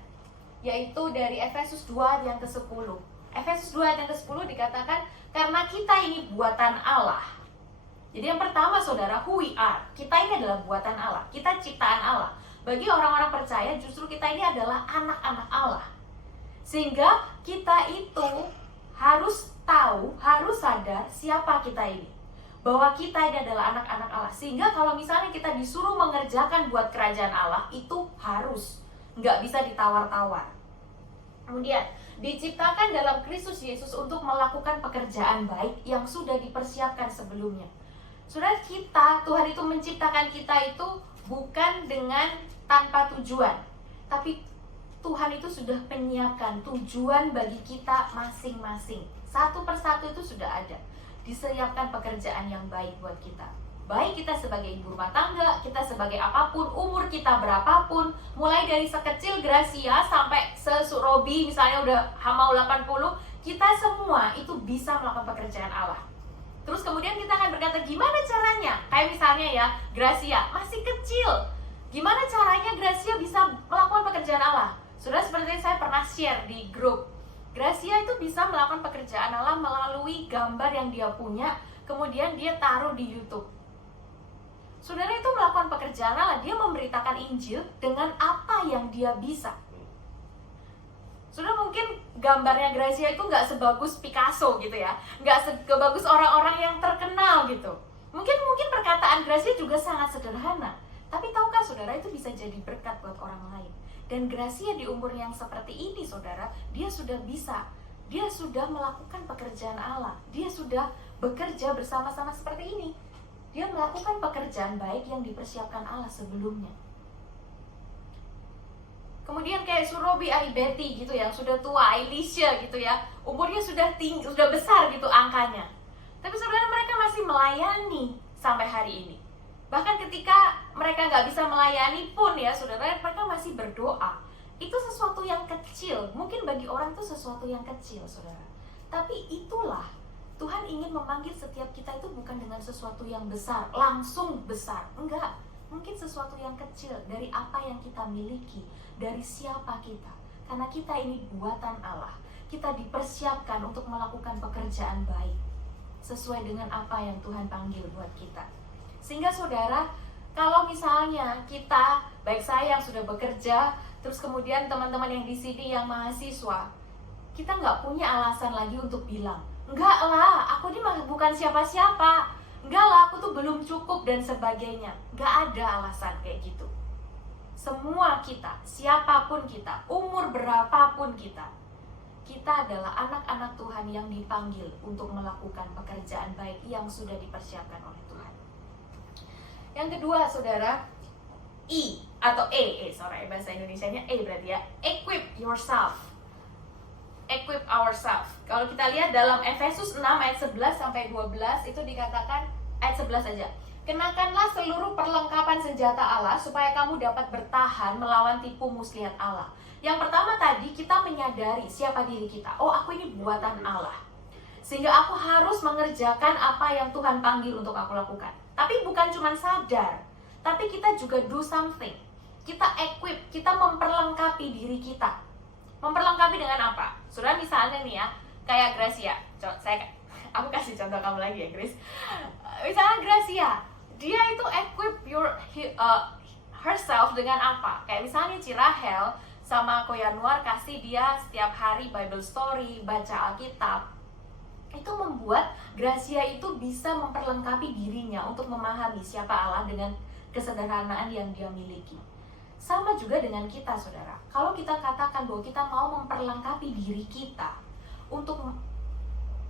yaitu dari Efesus 2 yang ke-10. Efesus 2 ayat yang ke-10 dikatakan, karena kita ini buatan Allah. Jadi yang pertama saudara, who we are. Kita ini adalah buatan Allah, kita ciptaan Allah. Bagi orang-orang percaya justru kita ini adalah anak-anak Allah. Sehingga kita itu harus tahu, harus sadar siapa kita ini. Bahwa kita ini adalah anak-anak Allah. Sehingga kalau misalnya kita disuruh mengerjakan buat kerajaan Allah, itu harus, nggak bisa ditawar-tawar. Kemudian diciptakan dalam Kristus Yesus untuk melakukan pekerjaan baik yang sudah dipersiapkan sebelumnya. Saudara, Tuhan itu menciptakan kita itu bukan dengan tanpa tujuan, tapi Tuhan itu sudah menyiapkan tujuan bagi kita masing-masing. Satu persatu itu sudah ada. Disiapkan pekerjaan yang baik buat kita. Baik kita sebagai ibu rumah tangga, kita sebagai apapun, umur kita berapapun, mulai dari sekecil Gracia sampai sesurobi misalnya udah hamau 80, kita semua itu bisa melakukan pekerjaan Allah. Terus kemudian kita akan berkata, gimana caranya? Kayak misalnya ya, Gracia masih kecil. Gimana caranya Gracia bisa melakukan pekerjaan Allah? Sudah seperti yang saya pernah share di grup. Gracia itu bisa melakukan pekerjaan Allah melalui gambar yang dia punya, kemudian dia taruh di YouTube. Saudara itu melakukan pekerjaan Allah, dia memberitakan Injil dengan apa yang dia bisa. Sudah mungkin gambarnya Gracia itu nggak sebagus Picasso gitu ya, nggak sebagus orang-orang yang terkenal gitu. Mungkin perkataan Gracia juga sangat sederhana, tapi tahukah saudara itu bisa jadi berkat buat orang lain. Dan Gracia di umur yang seperti ini saudara, dia sudah bisa, dia sudah melakukan pekerjaan Allah, dia sudah bekerja bersama-sama seperti ini. Dia melakukan pekerjaan baik yang dipersiapkan Allah sebelumnya. Kemudian kayak Surobi Betty gitu yang sudah tua, Elisha gitu ya, umurnya sudah tinggi, sudah besar gitu angkanya. Tapi saudara, mereka masih melayani sampai hari ini. Bahkan ketika mereka nggak bisa melayani pun ya saudara, mereka masih berdoa. Itu sesuatu yang kecil, mungkin bagi orang itu sesuatu yang kecil saudara. Tapi itulah Tuhan ingin memanggil setiap kita itu bukan dengan sesuatu yang besar, langsung besar. Enggak, mungkin sesuatu yang kecil dari apa yang kita miliki, dari siapa kita. Karena kita ini buatan Allah. Kita dipersiapkan untuk melakukan pekerjaan baik sesuai dengan apa yang Tuhan panggil buat kita. Sehingga saudara, kalau misalnya kita, baik saya yang sudah bekerja, terus kemudian teman-teman yang di sini yang mahasiswa, kita nggak punya alasan lagi untuk bilang, enggak lah, aku ini bukan siapa-siapa. Enggak lah, aku tuh belum cukup dan sebagainya. Enggak ada alasan kayak gitu. Semua kita, siapapun kita, umur berapapun kita adalah anak-anak Tuhan yang dipanggil untuk melakukan pekerjaan baik yang sudah dipersiapkan oleh Tuhan. Yang kedua, saudara, E atau bahasa Indonesianya berarti ya, equip yourself. Equip ourselves. Kalau kita lihat dalam Efesus 6 ayat 11 sampai 12 itu dikatakan, ayat 11 aja. Kenakanlah seluruh perlengkapan senjata Allah supaya kamu dapat bertahan melawan tipu muslihat Allah. Yang pertama tadi kita menyadari siapa diri kita. Oh, aku ini buatan Allah. Sehingga aku harus mengerjakan apa yang Tuhan panggil untuk aku lakukan. Tapi bukan cuma sadar, tapi kita juga do something. Kita equip, kita memperlengkapi diri kita. Memperlengkapi dengan apa? Saudara misalnya nih ya, kayak Gracia. Aku kasih contoh kamu lagi ya, Grace. Misalnya Gracia, dia itu equip herself dengan apa? Kayak misalnya Cirahel sama Koyanuar kasih dia setiap hari Bible story, baca Alkitab. Itu membuat Gracia itu bisa memperlengkapi dirinya untuk memahami siapa Allah dengan kesederhanaan yang dia miliki. Sama juga dengan kita, saudara. Kalau kita katakan bahwa kita mau memperlengkapi diri kita untuk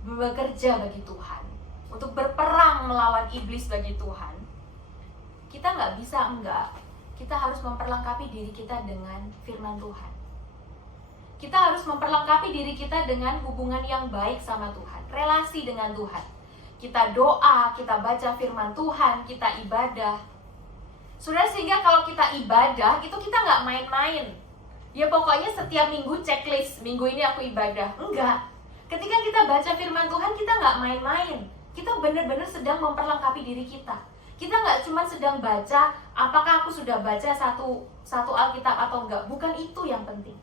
bekerja bagi Tuhan, untuk berperang melawan iblis bagi Tuhan, kita nggak bisa enggak. Kita harus memperlengkapi diri kita dengan firman Tuhan. Kita harus memperlengkapi diri kita dengan hubungan yang baik sama Tuhan, relasi dengan Tuhan. Kita doa, kita baca firman Tuhan, kita ibadah. Saudara, sehingga kalau kita ibadah, itu kita nggak main-main. Ya pokoknya setiap minggu checklist, minggu ini aku ibadah. Enggak. Ketika kita baca firman Tuhan, kita nggak main-main. Kita benar-benar sedang memperlengkapi diri kita. Kita nggak cuma sedang baca, apakah aku sudah baca satu Alkitab atau enggak. Bukan itu yang penting.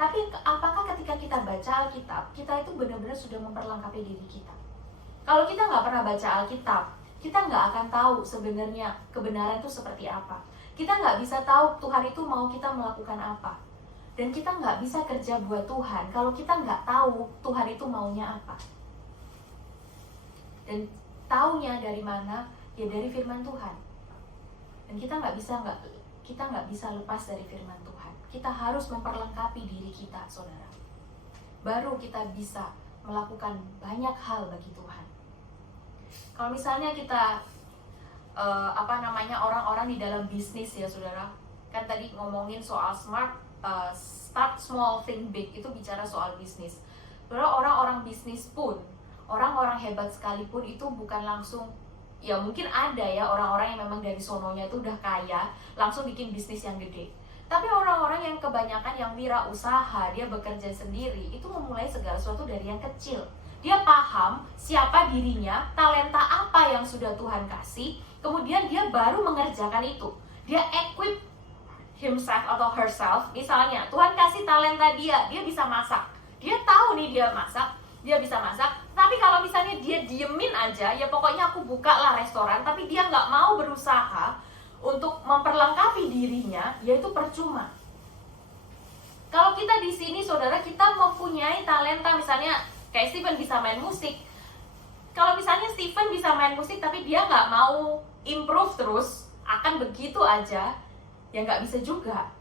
Tapi apakah ketika kita baca Alkitab, kita itu benar-benar sudah memperlengkapi diri kita. Kalau kita nggak pernah baca Alkitab, kita nggak akan tahu sebenarnya kebenaran itu seperti apa. Kita nggak bisa tahu Tuhan itu mau kita melakukan apa. Dan kita nggak bisa kerja buat Tuhan kalau kita nggak tahu Tuhan itu maunya apa. Dan taunya dari mana? Ya dari firman Tuhan. Dan kita nggak bisa lepas dari firman Tuhan. Kita harus memperlengkapi diri kita, saudara. Baru kita bisa melakukan banyak hal bagi Tuhan. Kalau misalnya kita orang-orang di dalam bisnis ya saudara, kan tadi ngomongin soal smart, start small, think big, itu bicara soal bisnis. Saudara, orang-orang bisnis pun, orang-orang hebat sekalipun itu bukan langsung, ya mungkin ada ya orang-orang yang memang dari sononya itu udah kaya, langsung bikin bisnis yang gede. Tapi orang-orang yang kebanyakan yang wirausaha, dia bekerja sendiri, itu memulai segala sesuatu dari yang kecil. Dia paham siapa dirinya, talenta apa yang sudah Tuhan kasih, kemudian dia baru mengerjakan itu. Dia equip himself atau herself. Misalnya Tuhan kasih talenta dia bisa masak. Dia tahu nih dia masak, dia bisa masak. Tapi kalau misalnya dia diemin aja, ya pokoknya aku buka lah restoran, tapi dia nggak mau berusaha untuk memperlengkapi dirinya, yaitu percuma. Kalau kita di sini, saudara, kita mempunyai talenta, misalnya kayak Stephen bisa main musik. Kalau misalnya Stephen bisa main musik, tapi dia nggak mau improve terus, akan begitu aja, ya nggak bisa juga.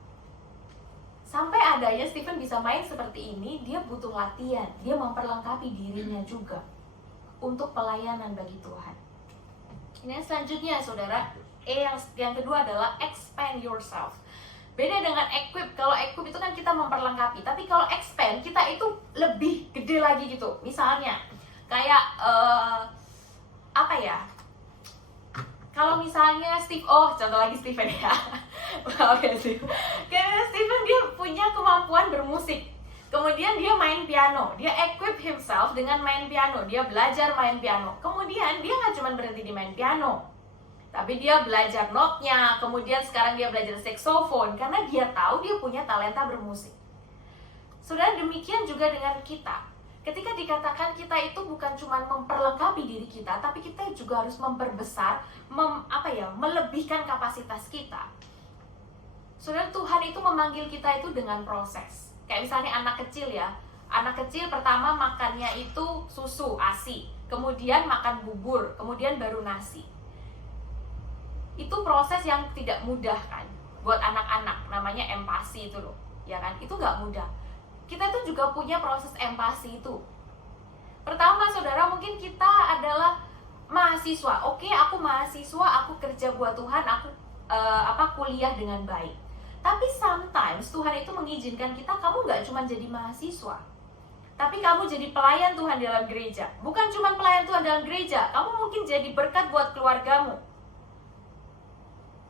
Sampai adanya Stephen bisa main seperti ini, dia butuh latihan, dia memperlengkapi dirinya juga untuk pelayanan bagi Tuhan. Ini yang selanjutnya, saudara, yang kedua adalah expand yourself. Beda dengan equip. Kalau equip itu kan kita memperlengkapi, tapi kalau expand, kita itu lebih gede lagi gitu. Misalnya kayak apa ya? Kalau misalnya contoh lagi Stephen ya. Oke, karena Stephen dia punya kemampuan bermusik. Kemudian dia main piano, dia equip himself dengan main piano, dia belajar main piano. Kemudian dia nggak cuma berhenti di main piano, tapi dia belajar notnya, kemudian sekarang dia belajar saksofon, karena dia tahu dia punya talenta bermusik. Saudara, demikian juga dengan kita. Ketika dikatakan kita itu bukan cuma memperlengkapi diri kita, tapi kita juga harus memperbesar, melebihkan kapasitas kita. Saudara, Tuhan itu memanggil kita itu dengan proses. Kayak misalnya anak kecil ya. Anak kecil pertama makannya itu susu, ASI. Kemudian makan bubur, kemudian baru nasi. Itu proses yang tidak mudah kan buat anak-anak, namanya empati itu loh, ya kan? Itu nggak mudah. Kita tuh juga punya proses empati itu. Pertama, saudara, mungkin kita adalah mahasiswa. Oke, aku mahasiswa, aku kerja buat Tuhan, aku kuliah dengan baik. Tapi sometimes Tuhan itu mengizinkan kita, kamu nggak cuma jadi mahasiswa, tapi kamu jadi pelayan Tuhan dalam gereja. Bukan cuma pelayan Tuhan dalam gereja, kamu mungkin jadi berkat buat keluargamu.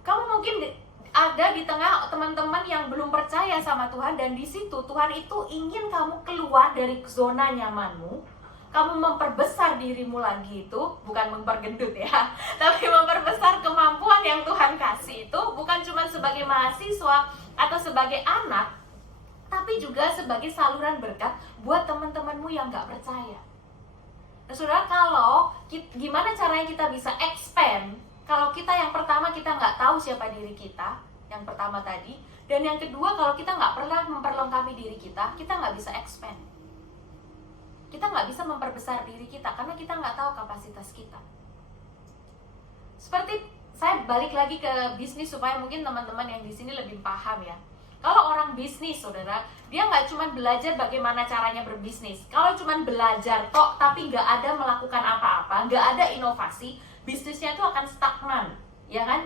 Kamu mungkin ada di tengah teman-teman yang belum percaya sama Tuhan, dan di situ Tuhan itu ingin kamu keluar dari zona nyamanmu. Kamu memperbesar dirimu lagi, itu bukan mempergendut ya, tapi memperbesar kemampuan yang Tuhan kasih itu, bukan cuma sebagai mahasiswa atau sebagai anak, tapi juga sebagai saluran berkat buat teman-temanmu yang gak percaya. Nah, saudara, gimana caranya kita bisa expand? Kalau kita yang pertama kita nggak tahu siapa diri kita, yang pertama tadi, dan yang kedua kalau kita nggak pernah memperlengkapi diri kita nggak bisa expand. Kita nggak bisa memperbesar diri kita karena kita nggak tahu kapasitas kita. Seperti saya balik lagi ke bisnis supaya mungkin teman-teman yang di sini lebih paham ya. Kalau orang bisnis, saudara, dia nggak cuma belajar bagaimana caranya berbisnis. Kalau cuma belajar tok tapi nggak ada melakukan apa-apa, nggak ada inovasi, bisnisnya itu akan stagnan, ya kan?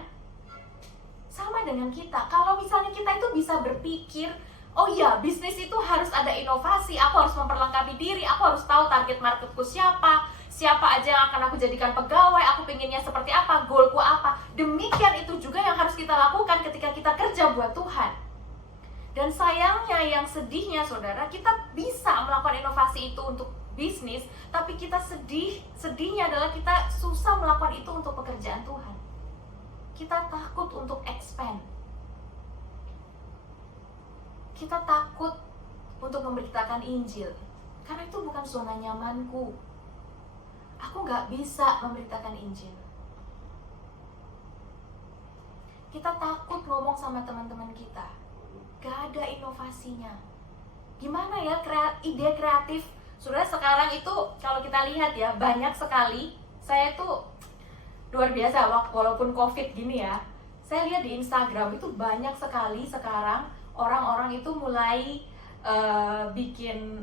Sama dengan kita. Kalau misalnya kita itu bisa berpikir, oh iya, bisnis itu harus ada inovasi, aku harus memperlengkapi diri, aku harus tahu target marketku siapa aja yang akan aku jadikan pegawai, aku pengennya seperti apa, goalku apa. Demikian itu juga yang harus kita lakukan ketika kita kerja buat Tuhan. Dan sayangnya, yang sedihnya saudara, kita bisa melakukan inovasi itu untuk bisnis, tapi kita sedihnya adalah kita susah melakukan itu untuk pekerjaan Tuhan. Kita takut untuk expand. Kita takut untuk memberitakan Injil, karena itu bukan zona nyamanku. Aku gak bisa memberitakan Injil. Kita takut ngomong sama teman-teman kita, gak ada inovasinya. Gimana ya ide kreatif? Saudara, sekarang itu kalau kita lihat ya, banyak sekali. Saya tuh luar biasa, walaupun COVID gini ya, saya lihat di Instagram itu banyak sekali sekarang orang-orang itu mulai bikin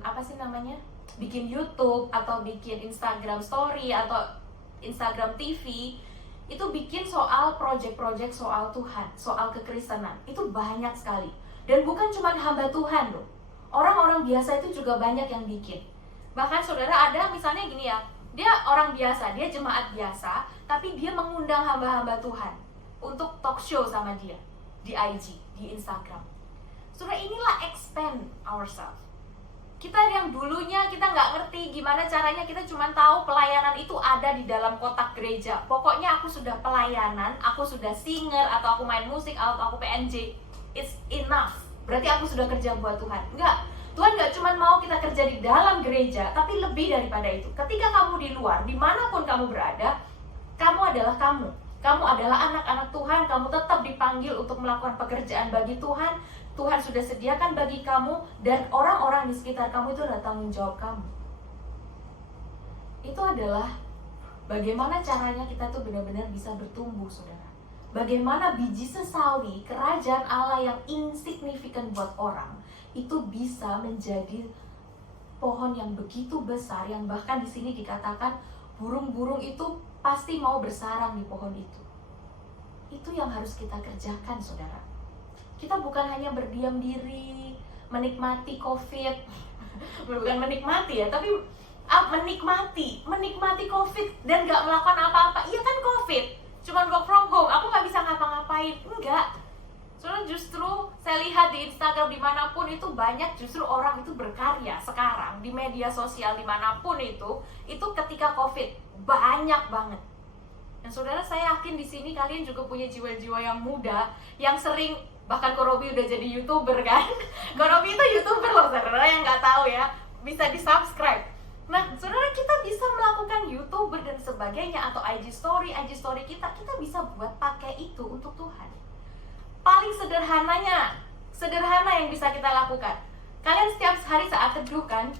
bikin YouTube atau bikin Instagram Story atau Instagram TV, itu bikin soal project-project soal Tuhan, soal kekristenan. Itu banyak sekali. Dan bukan cuma hamba Tuhan loh. Orang-orang biasa itu juga banyak yang bikin. Bahkan saudara ada misalnya gini ya, dia orang biasa, dia jemaat biasa, tapi dia mengundang hamba-hamba Tuhan untuk talk show sama dia di IG, di Instagram. Saudara, inilah expand ourselves. Kita yang dulunya kita nggak ngerti gimana caranya, kita cuma tahu pelayanan itu ada di dalam kotak gereja. Pokoknya aku sudah pelayanan, aku sudah singer, atau aku main musik, atau aku PNJ, it's enough. Berarti aku sudah kerja buat Tuhan. Enggak, Tuhan nggak cuma mau kita kerja di dalam gereja, tapi lebih daripada itu. Ketika kamu di luar, dimanapun kamu berada, kamu adalah kamu. Kamu adalah anak-anak Tuhan, kamu tetap dipanggil untuk melakukan pekerjaan bagi Tuhan. Tuhan sudah sediakan bagi kamu, dan orang-orang di sekitar kamu itu adalah tanggung jawab kamu. Itu adalah bagaimana caranya kita tuh benar-benar bisa bertumbuh, saudara. Bagaimana biji sesawi kerajaan Allah yang insignifikan buat orang itu bisa menjadi pohon yang begitu besar, yang bahkan di sini dikatakan burung-burung itu pasti mau bersarang di pohon itu. Itu yang harus kita kerjakan, saudara. Kita bukan hanya berdiam diri, menikmati COVID, bukan menikmati ya, tapi menikmati COVID dan gak melakukan apa-apa. Iya kan COVID, cuman work from home, aku gak bisa ngapa-ngapain. Enggak. Soalnya justru saya lihat di Instagram dimanapun itu banyak justru orang itu berkarya sekarang di media sosial dimanapun itu ketika COVID banyak banget. Dan saudara, saya yakin di sini kalian juga punya jiwa-jiwa yang muda yang sering, bahkan Ko Robi udah jadi YouTuber kan. Ko Robi itu YouTuber loh, saudara yang nggak tahu ya, bisa di subscribe. Nah saudara, kita bisa melakukan YouTuber dan sebagainya, atau IG story kita bisa buat pakai itu untuk Tuhan. Paling sederhana yang bisa kita lakukan, kalian setiap hari saat teduh kan,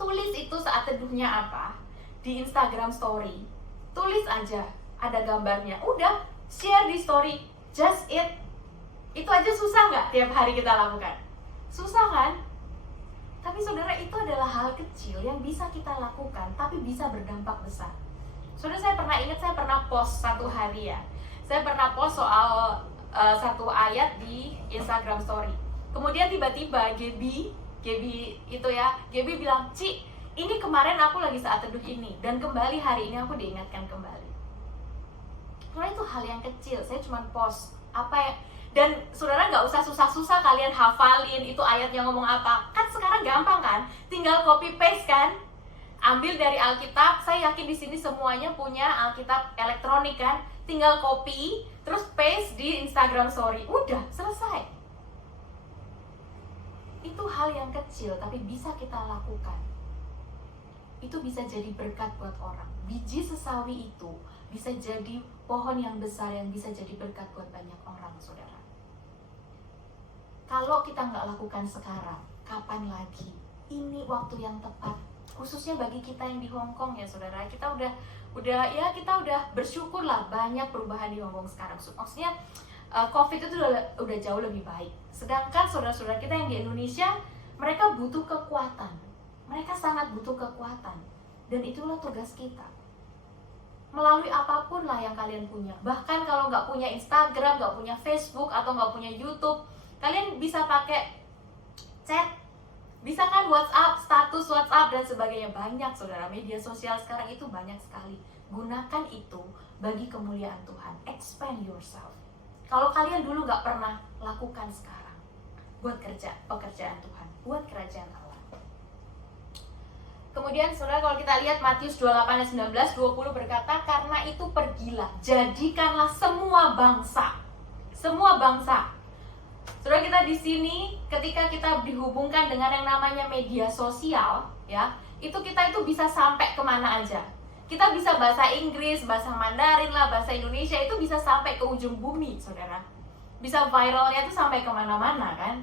tulis itu saat teduhnya apa di Instagram story, tulis aja, ada gambarnya, udah share di story, just it. Itu aja susah nggak tiap hari kita lakukan? Susah kan? Tapi saudara, itu adalah hal kecil yang bisa kita lakukan tapi bisa berdampak besar. Saudara, saya pernah post satu hari ya, saya pernah post soal satu ayat di Instagram story. Kemudian tiba-tiba Gaby itu ya, Gaby bilang, "Ci, ini kemarin aku lagi saat teduh ini, dan kembali hari ini aku diingatkan kembali." Karena itu hal yang kecil, saya cuma post apa ya. Dan saudara, nggak usah susah-susah kalian hafalin itu ayatnya ngomong apa. Kan sekarang gampang kan, tinggal copy paste kan. Ambil dari Alkitab, saya yakin di sini semuanya punya Alkitab elektronik kan. Tinggal copy, terus paste di Instagram story, udah selesai. Itu hal yang kecil tapi bisa kita lakukan. Itu bisa jadi berkat buat orang. Biji sesawi itu bisa jadi pohon yang besar yang bisa jadi berkat buat banyak orang, saudara. Kalau kita nggak lakukan sekarang, kapan lagi? Ini waktu yang tepat, khususnya bagi kita yang di Hong Kong ya, saudara. Kita udah bersyukur lah banyak perubahan di Hong Kong sekarang. Maksudnya COVID itu udah jauh lebih baik. Sedangkan saudara-saudara kita yang di Indonesia, mereka butuh kekuatan. Mereka sangat butuh kekuatan. Dan itulah tugas kita. Melalui apapun lah yang kalian punya. Bahkan kalau nggak punya Instagram, nggak punya Facebook, atau nggak punya YouTube, kalian bisa pakai chat. Bisa kan WhatsApp, status WhatsApp dan sebagainya. Banyak saudara, media sosial sekarang itu banyak sekali. Gunakan itu bagi kemuliaan Tuhan. Expand yourself. Kalau kalian dulu gak pernah, lakukan sekarang. Buat pekerjaan Tuhan, buat kerajaan Allah. Kemudian saudara, kalau kita lihat Matius 28 ayat 19-20 berkata, "Karena itu pergilah, jadikanlah semua bangsa." Semua bangsa. Saudara, kita di sini ketika kita dihubungkan dengan yang namanya media sosial, ya, kita itu bisa sampai kemana aja. Kita bisa bahasa Inggris, bahasa Mandarin lah, bahasa Indonesia, itu bisa sampai ke ujung bumi, saudara. Bisa viralnya itu sampai kemana-mana kan.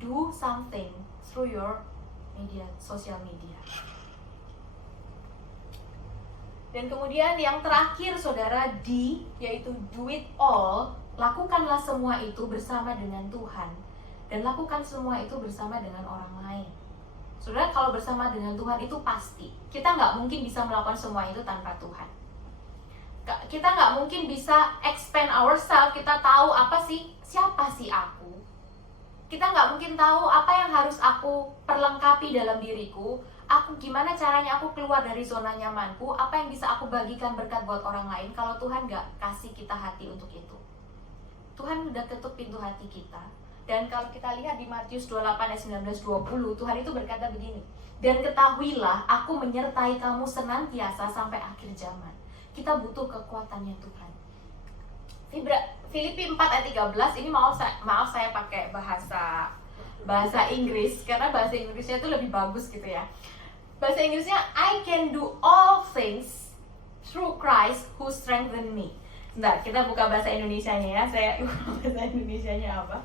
Do something through your social media. Dan kemudian yang terakhir saudara, yaitu do it all. Lakukanlah semua itu bersama dengan Tuhan. Dan lakukan semua itu bersama dengan orang lain. Saudara, kalau bersama dengan Tuhan itu pasti. Kita nggak mungkin bisa melakukan semua itu tanpa Tuhan. Kita nggak mungkin bisa expand ourselves. Kita tahu siapa sih aku. Kita nggak mungkin tahu apa yang harus aku perlengkapi dalam diriku. Gimana caranya aku keluar dari zona nyamanku, apa yang bisa aku bagikan berkat buat orang lain kalau Tuhan nggak kasih kita hati untuk itu. Tuhan udah ketuk pintu hati kita. Dan kalau kita lihat di Matius 28 ayat 19-20, Tuhan itu berkata begini, dan ketahuilah aku menyertai kamu senantiasa sampai akhir zaman. Kita butuh kekuatannya Tuhan. Filipi 4 ayat 13, ini maaf saya pakai bahasa Inggris, karena bahasa Inggrisnya itu lebih bagus gitu ya. Bahasa Inggrisnya, I can do all things through Christ who strengthen me. Bentar, kita buka bahasa Indonesianya ya. Saya lupa bahasa Indonesianya apa.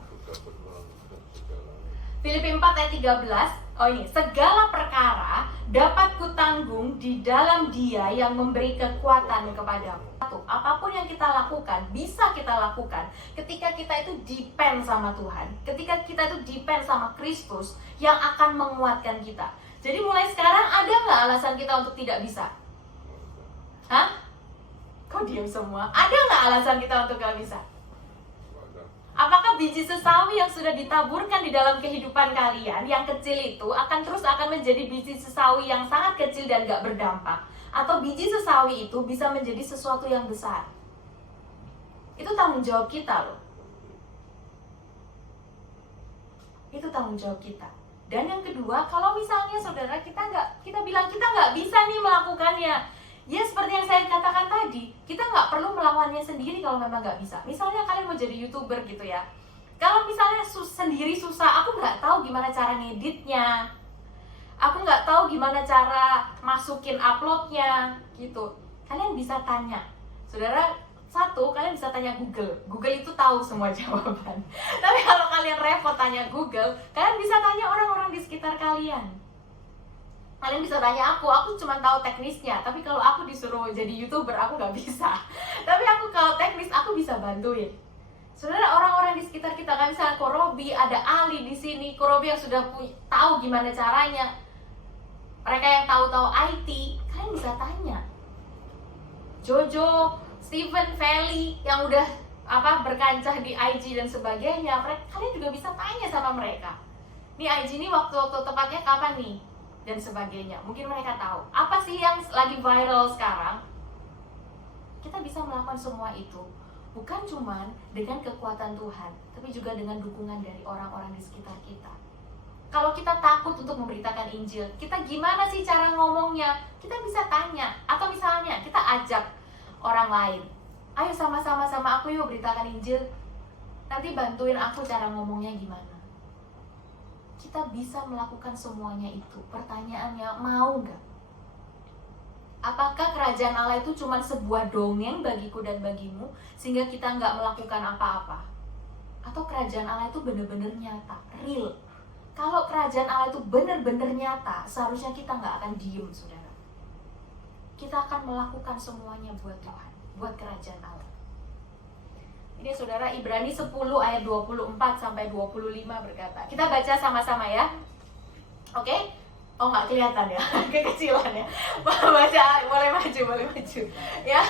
Filipi 4 ayat 13. Oh ini, segala perkara dapat kutanggung di dalam Dia yang memberi kekuatan kepadamu. Apapun yang kita lakukan, bisa kita lakukan ketika kita itu depend sama Tuhan. Ketika kita itu depend sama Kristus yang akan menguatkan kita. Jadi mulai sekarang ada nggak alasan kita untuk tidak bisa? Hah? Kok diam semua? Ada nggak alasan kita untuk nggak bisa? Apakah biji sesawi yang sudah ditaburkan di dalam kehidupan kalian yang kecil itu akan menjadi biji sesawi yang sangat kecil dan gak berdampak? Atau biji sesawi itu bisa menjadi sesuatu yang besar? Itu tanggung jawab kita loh. Itu tanggung jawab kita. Dan yang kedua, kalau misalnya saudara kita bilang kita nggak bisa nih melakukannya, ya seperti yang saya katakan tadi, kita nggak perlu melawannya sendiri kalau memang nggak bisa. Misalnya kalian mau jadi YouTuber gitu ya, kalau misalnya sendiri susah, aku nggak tahu gimana cara ngeditnya, aku nggak tahu gimana cara masukin uploadnya gitu. Kalian bisa tanya, saudara. Satu, kalian bisa tanya Google. Google itu tahu semua jawaban. Tapi kalau kalian repot tanya Google, kalian bisa tanya orang-orang di sekitar kalian. Kalian bisa tanya aku cuma tahu teknisnya. Tapi kalau aku disuruh jadi YouTuber, aku nggak bisa. Tapi aku kalau teknis, aku bisa bantuin. Saudara, orang-orang di sekitar kita, kan misalnya Korobi, ada Ali di sini. Korobi yang sudah tahu gimana caranya. Mereka yang tahu-tahu IT, kalian bisa tanya. Jojo, Steven, Feli yang udah berkancah di IG dan sebagainya, kalian juga bisa tanya sama mereka. Nih IG ini waktu tepatnya kapan nih? Dan sebagainya. Mungkin mereka tahu. Apa sih yang lagi viral sekarang? Kita bisa melakukan semua itu. Bukan cuma dengan kekuatan Tuhan, tapi juga dengan dukungan dari orang-orang di sekitar kita. Kalau kita takut untuk memberitakan Injil, kita gimana sih cara ngomongnya? Kita bisa tanya. Atau misalnya kita ajak orang lain, ayo sama-sama aku yuk beritakan Injil. Nanti bantuin aku cara ngomongnya gimana. Kita bisa melakukan semuanya itu. Pertanyaannya, mau nggak? Apakah kerajaan Allah itu cuma sebuah dongeng bagiku dan bagimu, sehingga kita nggak melakukan apa-apa? Atau kerajaan Allah itu benar-benar nyata, real? Kalau kerajaan Allah itu benar-benar nyata, seharusnya kita nggak akan diem, saudara. Kita akan melakukan semuanya buat Tuhan, buat kerajaan Allah. Ini saudara, Ibrani 10 ayat 24 sampai 25 berkata. Kita baca sama-sama ya. Oke? Oh, nggak kelihatan ya, kekecilan ya. Baca, boleh maju ya.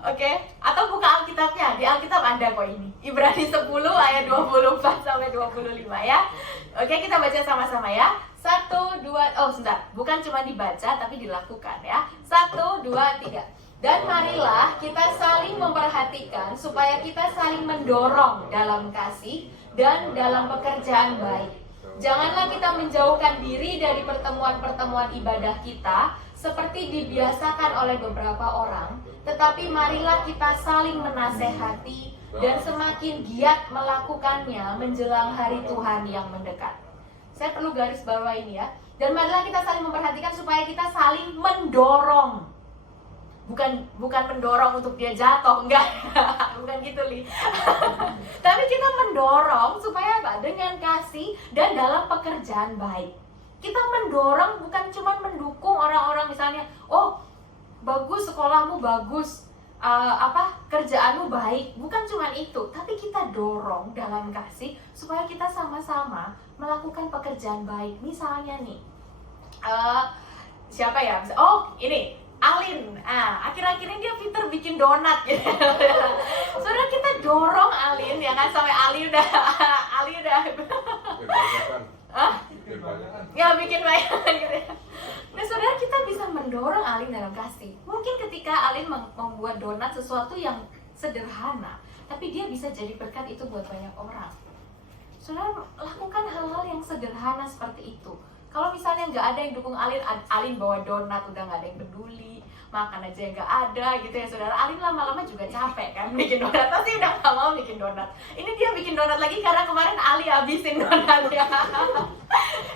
Oke? Atau buka Alkitabnya, di Alkitab ada kok ini. Ibrani 10 ayat 24 sampai 25 ya. Oke, kita baca sama-sama ya. 1, 2, sebentar. Bukan cuma dibaca, tapi dilakukan ya. 1, 2, 3. Dan marilah kita saling memperhatikan supaya kita saling mendorong dalam kasih dan dalam pekerjaan baik. Janganlah kita menjauhkan diri dari pertemuan-pertemuan ibadah kita seperti dibiasakan oleh beberapa orang, tetapi marilah kita saling menasehati dan semakin giat melakukannya menjelang hari Tuhan yang mendekat. Saya perlu garis bawah ini ya. Dan marilah kita saling memperhatikan supaya kita saling mendorong. Bukan mendorong untuk dia jatuh, enggak. Bukan gitu, Li. Tapi kita mendorong supaya apa? Dengan kasih dan dalam pekerjaan baik. Kita mendorong bukan cuma mendukung orang-orang misalnya, oh, bagus sekolahmu bagus, kerjaanmu baik. Bukan cuma itu, tapi kita dorong dalam kasih supaya kita sama-sama melakukan pekerjaan baik. Misalnya nih, siapa ya? Oh, ini Alin, akhir-akhir ini dia pinter bikin donat gitu. Saudara, kita dorong Alin ya kan, sampai Ali udah Kebanyakan. Kebanyakan. ya bikin banyak gitu ya. Nah saudara, kita bisa mendorong Alin dalam kasih. Mungkin ketika Alin membuat donat sesuatu yang sederhana, tapi dia bisa jadi berkat itu buat banyak orang. Saudara, lakukan hal-hal yang sederhana seperti itu. Kalau misalnya nggak ada yang dukung Alin bawa donat, udah nggak ada yang peduli, makan aja nggak ada gitu ya saudara. Alin lama-lama juga capek kan bikin donat, pasti udah nggak mau bikin donat. Ini dia bikin donat lagi karena kemarin Ali habisin donatnya.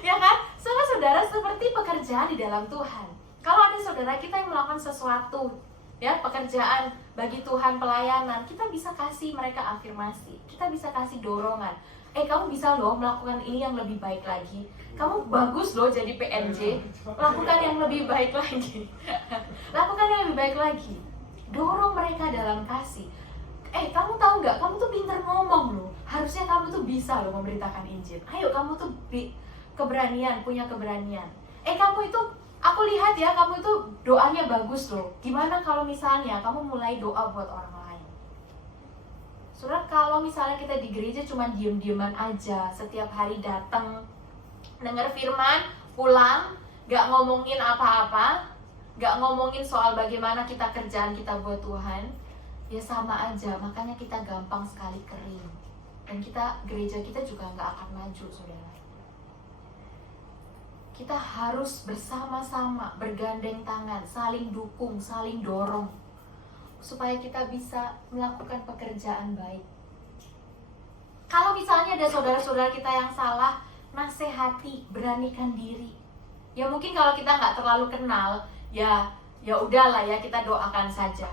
Ya kan? Saudara-saudara, seperti pekerjaan di dalam Tuhan. Kalau ada saudara kita yang melakukan sesuatu, ya pekerjaan bagi Tuhan, pelayanan, kita bisa kasih mereka afirmasi, kita bisa kasih dorongan. Kamu bisa loh melakukan ini yang lebih baik lagi. Kamu bagus loh jadi PNJ. Lakukan yang lebih baik lagi. Lakukan yang lebih baik lagi. Dorong mereka dalam kasih. Kamu tahu nggak? Kamu tuh pinter ngomong loh. Harusnya kamu tuh bisa loh memberitakan Injil. Ayo, kamu tuh keberanian, punya keberanian. Kamu itu, aku lihat ya, kamu itu doanya bagus loh. Gimana kalau misalnya kamu mulai doa buat orang lain? Saudara, kalau misalnya kita di gereja cuma diem-dieman aja, setiap hari datang, dengar firman, pulang, gak ngomongin apa-apa, gak ngomongin soal bagaimana kita kerjaan kita buat Tuhan, ya sama aja. Makanya kita gampang sekali kering, dan gereja kita juga gak akan maju, saudara. Kita harus bersama-sama, bergandeng tangan, saling dukung, saling dorong, supaya kita bisa melakukan pekerjaan baik. Kalau misalnya ada saudara-saudara kita yang salah, nasihati, beranikan diri. Ya mungkin kalau kita nggak terlalu kenal, ya udahlah ya, kita doakan saja.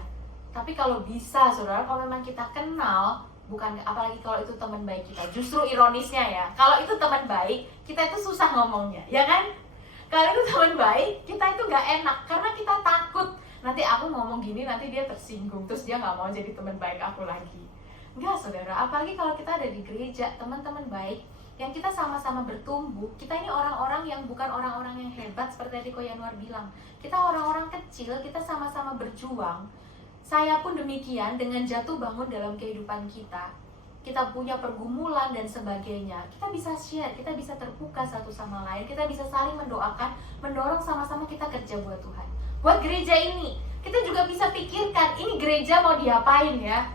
Tapi kalau bisa saudara, kalau memang kita kenal, bukan, apalagi kalau itu teman baik kita, justru ironisnya ya, kalau itu teman baik, kita itu susah ngomongnya, ya kan? Kalau itu teman baik, kita itu nggak enak, karena kita takut nanti aku ngomong gini, nanti dia tersinggung, terus dia nggak mau jadi teman baik aku lagi. Enggak saudara, apalagi kalau kita ada di gereja, teman-teman baik yang kita sama-sama bertumbuh. Kita ini orang-orang yang bukan orang-orang yang hebat seperti tadi Ko Yanuar bilang. Kita orang-orang kecil, kita sama-sama berjuang. Saya pun demikian, dengan jatuh bangun dalam kehidupan kita. Kita punya pergumulan dan sebagainya. Kita bisa share, kita bisa terbuka satu sama lain, kita bisa saling mendoakan, mendorong sama-sama kita kerja buat Tuhan. Buat gereja ini, kita juga bisa pikirkan, ini gereja mau diapain ya?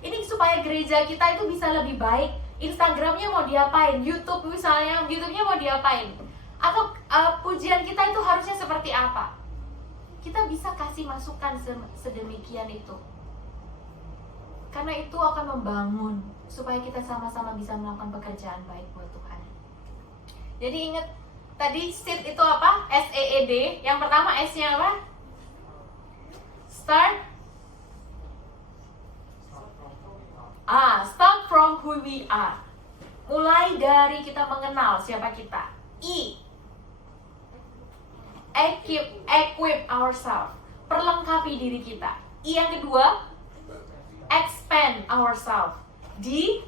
Ini supaya gereja kita itu bisa lebih baik. Instagramnya mau diapain? YouTube misalnya, YouTube-nya mau diapain? Atau pujian kita itu harusnya seperti apa? Kita bisa kasih masukan sedemikian itu. Karena itu akan membangun supaya kita sama-sama bisa melakukan pekerjaan baik buat Tuhan. Jadi ingat, tadi SEED itu apa? SEED. Yang pertama S-nya apa? Start from who we are. Mulai dari kita mengenal siapa kita. E, equip ourselves, perlengkapi diri kita. I yang kedua, expand ourselves. D,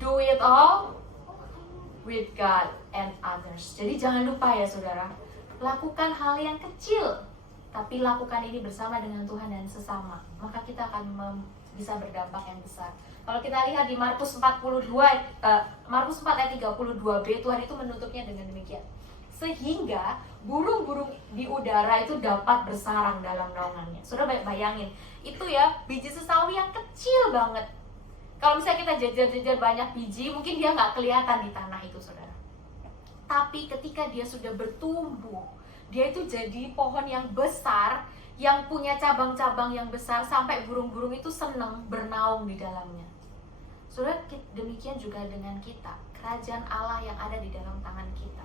do it all with God and others. Jadi jangan lupa ya saudara, lakukan hal yang kecil, tapi lakukan ini bersama dengan Tuhan dan sesama. Maka kita akan bisa berdampak yang besar. Kalau kita lihat di Markus 4 ayat 32b, Tuhan itu menutupnya dengan demikian. Sehingga burung-burung di udara itu dapat bersarang dalam naungannya. Saudara bayangin, itu ya biji sesawi yang kecil banget. Kalau misalnya kita jajar-jajar banyak biji, mungkin dia nggak kelihatan di tanah itu, saudara. Tapi ketika dia sudah bertumbuh, dia itu jadi pohon yang besar, yang punya cabang-cabang yang besar, sampai burung-burung itu senang bernaung di dalamnya. Saudara, demikian juga dengan kita, kerajaan Allah yang ada di dalam tangan kita.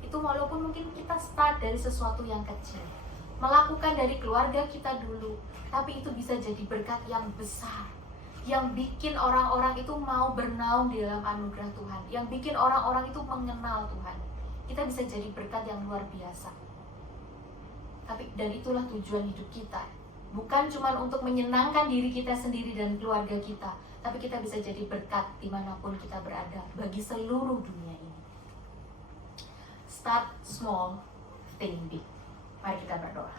Itu walaupun mungkin kita start dari sesuatu yang kecil, melakukan dari keluarga kita dulu, tapi itu bisa jadi berkat yang besar, yang bikin orang-orang itu mau bernaung di dalam anugerah Tuhan, yang bikin orang-orang itu mengenal Tuhan. Kita bisa jadi berkat yang luar biasa. Dan itulah tujuan hidup kita. Bukan cuma untuk menyenangkan diri kita sendiri dan keluarga kita, tapi kita bisa jadi berkat dimanapun kita berada bagi seluruh dunia ini. Start small, think big. Mari kita berdoa.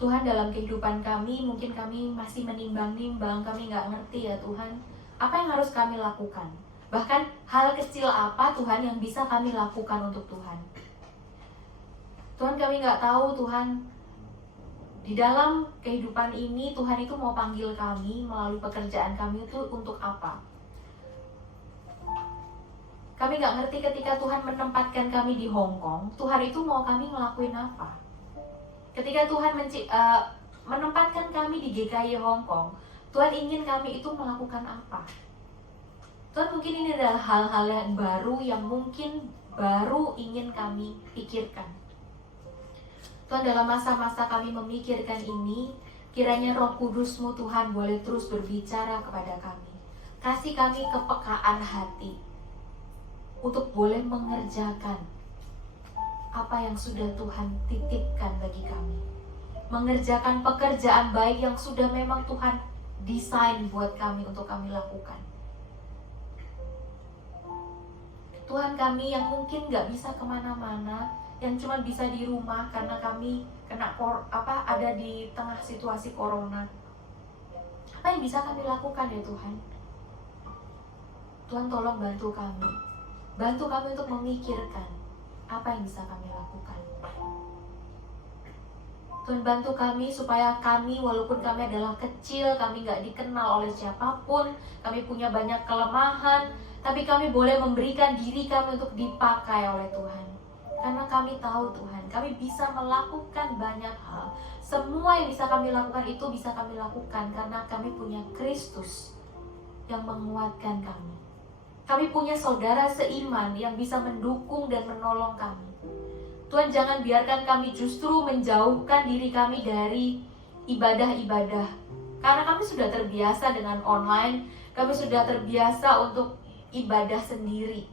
Tuhan, dalam kehidupan kami, mungkin kami masih menimbang-nimbang, kami nggak ngerti ya Tuhan, apa yang harus kami lakukan. Bahkan hal kecil apa Tuhan yang bisa kami lakukan untuk Tuhan. Tuhan, kami nggak tahu Tuhan, di dalam kehidupan ini Tuhan itu mau panggil kami melalui pekerjaan kami itu untuk apa. Kami nggak ngerti ketika Tuhan menempatkan kami di Hong Kong, Tuhan itu mau kami ngelakuin apa. Ketika Tuhan menempatkan kami di GKI Hong Kong, Tuhan ingin kami itu melakukan apa. Tuhan, mungkin ini adalah hal-hal yang baru, yang mungkin baru ingin kami pikirkan. Tuhan, dalam masa-masa kami memikirkan ini, kiranya Roh Kudus-Mu Tuhan boleh terus berbicara kepada kami. Kasih kami kepekaan hati untuk boleh mengerjakan apa yang sudah Tuhan titipkan bagi kami. Mengerjakan pekerjaan baik yang sudah memang Tuhan desain buat kami untuk kami lakukan. Tuhan, kami yang mungkin gak bisa kemana-mana, yang cuma bisa di rumah karena kami kena ada di tengah situasi corona. Apa yang bisa kami lakukan ya Tuhan? Tuhan, tolong bantu kami. Bantu kami untuk memikirkan apa yang bisa kami lakukan. Tuhan, bantu kami supaya kami, walaupun kami adalah kecil, kami gak dikenal oleh siapapun, kami punya banyak kelemahan, tapi kami boleh memberikan diri kami untuk dipakai oleh Tuhan. Karena kami tahu Tuhan, kami bisa melakukan banyak hal. Semua yang bisa kami lakukan itu bisa kami lakukan karena kami punya Kristus yang menguatkan kami. Kami punya saudara seiman yang bisa mendukung dan menolong kami. Tuhan, jangan biarkan kami justru menjauhkan diri kami dari ibadah-ibadah. Karena kami sudah terbiasa dengan online, kami sudah terbiasa untuk ibadah sendiri.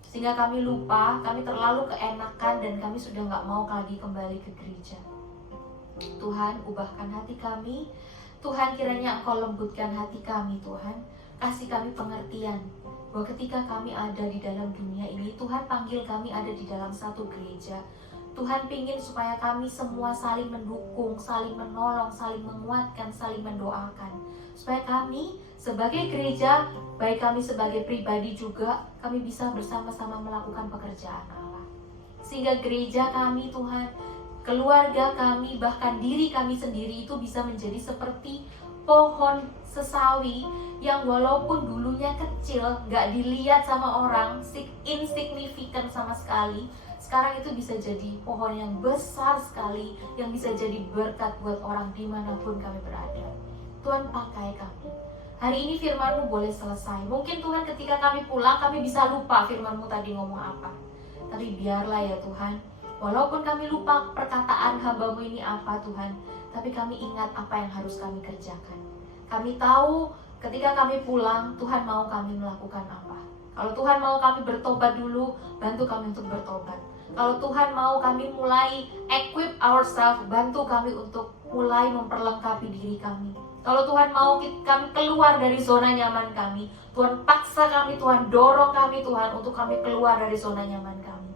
Sehingga kami lupa, kami terlalu keenakan dan kami sudah gak mau lagi kembali ke gereja. Tuhan, ubahkan hati kami. Tuhan, kiranya Engkau lembutkan hati kami Tuhan. Kasih kami pengertian bahwa ketika kami ada di dalam dunia ini, Tuhan panggil kami ada di dalam satu gereja. Tuhan pingin supaya kami semua saling mendukung, saling menolong, saling menguatkan, saling mendoakan. Supaya kami sebagai gereja, baik kami sebagai pribadi juga, kami bisa bersama-sama melakukan pekerjaan Allah. Sehingga gereja kami Tuhan, keluarga kami, bahkan diri kami sendiri itu bisa menjadi seperti pohon sesawi yang walaupun dulunya kecil, gak dilihat sama orang, insignifikan sama sekali, sekarang itu bisa jadi pohon yang besar sekali, yang bisa jadi berkat buat orang dimanapun kami berada. Tuhan, pakai kami. Hari ini firman-Mu boleh selesai. Mungkin Tuhan ketika kami pulang, kami bisa lupa firman-Mu tadi ngomong apa. Tapi biarlah ya Tuhan, walaupun kami lupa perkataan hamba-Mu ini apa Tuhan, tapi kami ingat apa yang harus kami kerjakan. Kami tahu ketika kami pulang, Tuhan mau kami melakukan apa. Kalau Tuhan mau kami bertobat dulu, bantu kami untuk bertobat. Kalau Tuhan mau kami mulai equip ourselves, bantu kami untuk mulai memperlengkapi diri kami. Kalau Tuhan mau kami keluar dari zona nyaman kami, Tuhan paksa kami, Tuhan dorong kami Tuhan untuk kami keluar dari zona nyaman kami.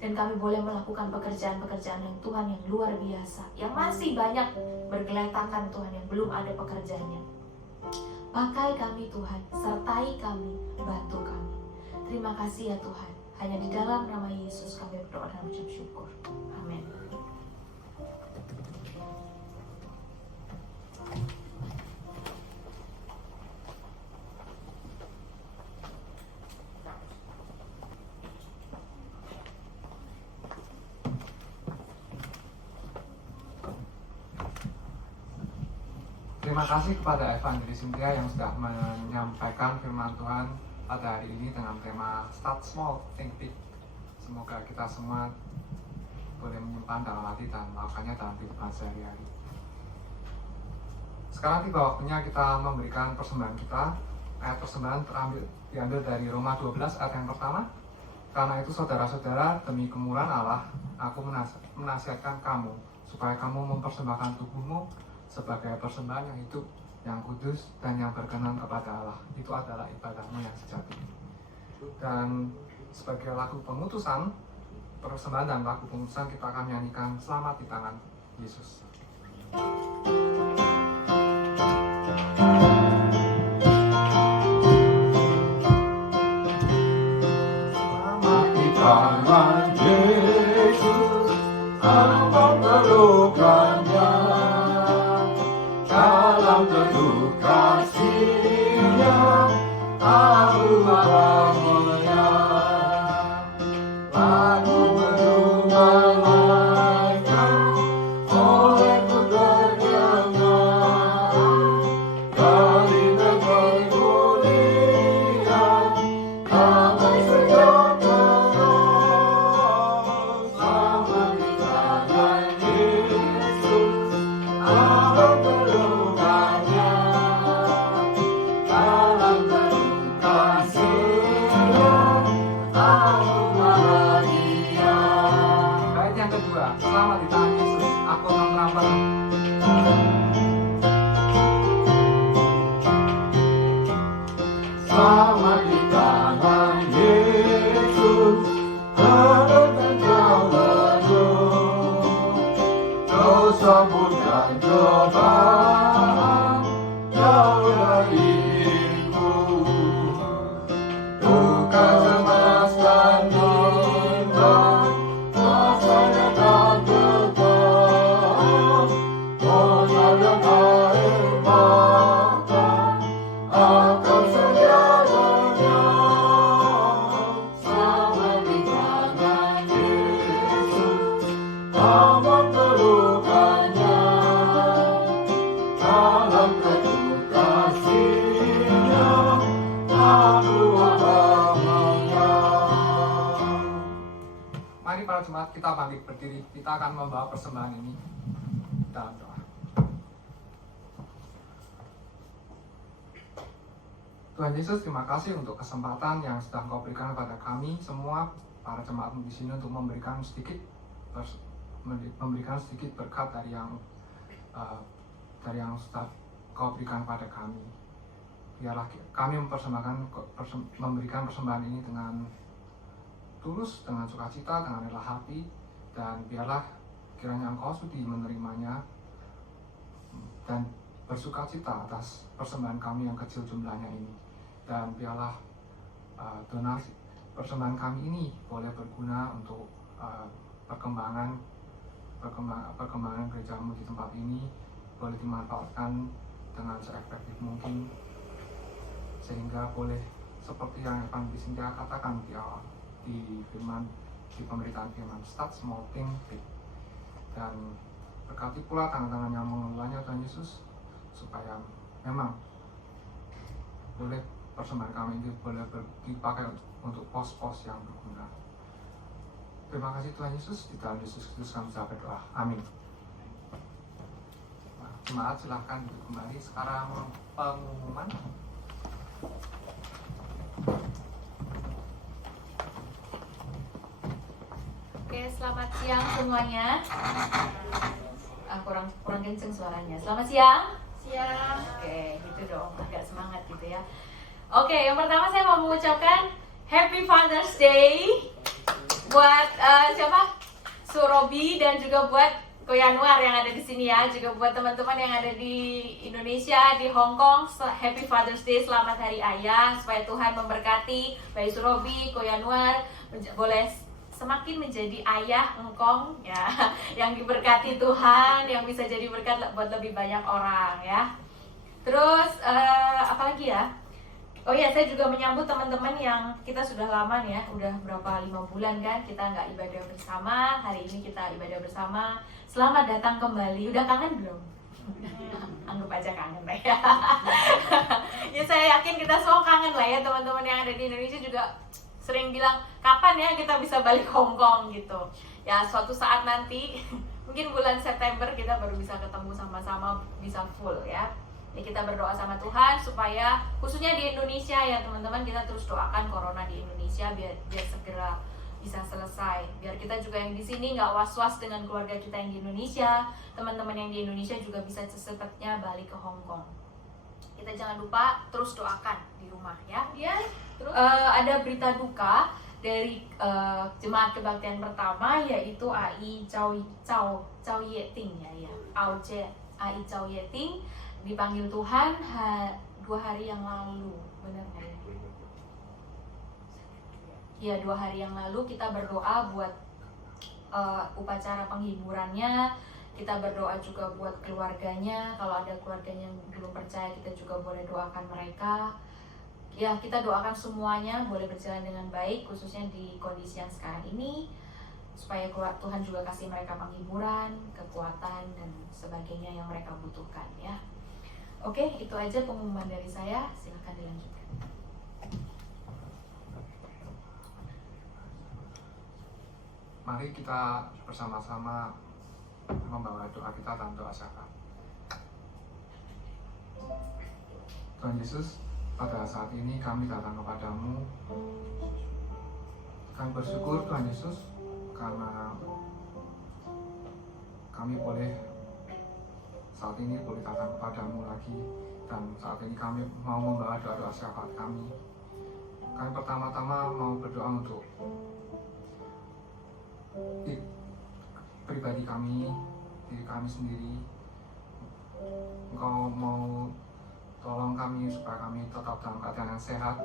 Dan kami boleh melakukan pekerjaan-pekerjaan yang Tuhan yang luar biasa, yang masih banyak bergeletakan Tuhan, yang belum ada pekerjaannya. Pakai kami Tuhan, sertai kami, bantu kami. Terima kasih ya Tuhan. Hanya di dalam nama Yesus kami berdoa dan mengucap syukur. Amin. Terima kasih kepada Evangelis Cynthia yang sudah menyampaikan firman Tuhan pada hari ini dengan tema Start Small, Think Big. Semoga kita semua boleh menyimpan dalam hati dan melakukannya dalam kehidupan sehari-hari. Sekarang tiba waktunya kita memberikan persembahan kita. Ayat persembahan diambil dari Roma 12 ayat yang pertama. Karena itu saudara-saudara, demi kemurahan Allah, aku menasihatkan kamu supaya kamu mempersembahkan tubuhmu sebagai persembahan yang hidup, yang kudus, dan yang berkenan kepada Allah. Itu adalah ibadahmu yang sejati. Dan sebagai lagu pemutusan, persembahan dan lagu pemutusan kita akan nyanyikan Selamat di Tangan Yesus. Selamat di tangan Yesus, hamba memelukkannya. Dalam teduh kasih-Nya, aku bahagia. Lagu menunggang malaikat, olehku terdengar. Dari negeri mulia, damai sejahtera. Selamat di tangan Yesus, hamba memelukkannya. Dalam teduh kasih-Nya, aku bahagia. Bait yang kedua, selamat di tangan Yesus, aku tenang penuh. Selamat di tangan Yesus, ada tentang penuh. Dosamu dan cobaan jauh dari diriku. Duka cemas dan bimbang, rasanya tak tetap. Bosan dan air mata akan segalanya. Selamat di tangan Yesus, hamba memelukkannya. Dalam teduh kasih-Nya, aku bahagia. Mari para jemaat kita bangkit berdiri, kita akan membawa persembahan ini dalam doa. Tuhan Yesus, terima kasih untuk kesempatan yang sudah Engkau berikan kepada kami semua para jemaat di sini untuk memberikan sedikit berkat dari yang sudah Kau berikan pada kami. Biarlah kami memberikan persembahan ini dengan tulus, dengan sukacita, dengan rela hati, dan biarlah kiranya Engkau sudi menerimanya dan bersukacita atas persembahan kami yang kecil jumlahnya ini. Dan biarlah donasi persembahan kami ini boleh berguna untuk perkembangan gerejamu di tempat ini, boleh dimanfaatkan dengan seefektif mungkin, sehingga boleh seperti yang Evan Bisintia katakan di awal di pemberitaan firman, start small, think big. Dan berkati pula tangan-tangan yang mengelolanya Tuhan Yesus, supaya memang boleh persembahan kami ini boleh dipakai untuk pos-pos yang berguna. Terima kasih Tuhan Yesus, di dalam Yesus Kristus kami sudah berdoa. Amin. Nah, jemaat silahkan duduk kembali. Sekarang pengumuman. Oke, selamat siang semuanya. Kurang kenceng suaranya. Selamat siang. Siang. Oke, gitu dong, agak semangat gitu ya. Oke, yang pertama saya mau mengucapkan Happy Father's Day buat siapa? Surobi, dan juga buat Ko Yanuar yang ada di sini ya, juga buat teman-teman yang ada di Indonesia, di Hong Kong. Happy Father's Day, selamat Hari Ayah. Supaya Tuhan memberkati Bayi Surobi, Ko Yanuar, boleh semakin menjadi ayah engkong ya, yang diberkati Tuhan, yang bisa jadi berkat buat lebih banyak orang ya. Terus apa lagi ya? Oh iya, saya juga menyambut teman-teman yang kita sudah lama nih ya, udah berapa 5 bulan kan kita nggak ibadah bersama. Hari ini kita ibadah bersama. Selamat datang kembali. Udah kangen belum? Anggap aja kangen lah ya. Ya saya yakin kita semua kangen lah ya, teman-teman yang ada di Indonesia juga sering bilang kapan ya kita bisa balik Hong Kong gitu. Ya suatu saat nanti mungkin bulan September kita baru bisa ketemu sama-sama, bisa full ya. Ya kita berdoa sama Tuhan supaya khususnya di Indonesia ya teman-teman, kita terus doakan corona di Indonesia biar segera bisa selesai. Biar kita juga yang di sini nggak was-was dengan keluarga kita yang di Indonesia, teman-teman yang di Indonesia juga bisa secepatnya balik ke Hong Kong. Kita jangan lupa terus doakan di rumah ya. Terus ada berita duka dari jemaat kebaktian pertama, yaitu AI Cao Yeting ya, AI Cao Yeting dipanggil Tuhan 2 hari yang lalu, benar nggak ya? Ya, 2 hari yang lalu kita berdoa buat upacara penghiburannya. Kita berdoa juga buat keluarganya. Kalau ada keluarganya yang belum percaya, kita juga boleh doakan mereka. Ya, kita doakan semuanya boleh berjalan dengan baik, khususnya di kondisi yang sekarang ini, supaya Tuhan juga kasih mereka penghiburan, kekuatan, dan sebagainya yang mereka butuhkan ya. Oke, itu aja pengumuman dari saya. Silakan dilanjutkan. Mari kita bersama-sama membawa doa kita dalam doa syafaat. Tuhan Yesus, pada saat ini kami datang kepadamu. Kami bersyukur Tuhan Yesus karena kami boleh saat ini boleh datang kepadamu lagi, dan saat ini kami mau membawa doa-doa syafaat kami. Kami pertama-tama mau berdoa untuk pribadi kami, diri kami sendiri. Engkau mau tolong kami supaya kami tetap dalam keadaan yang sehat,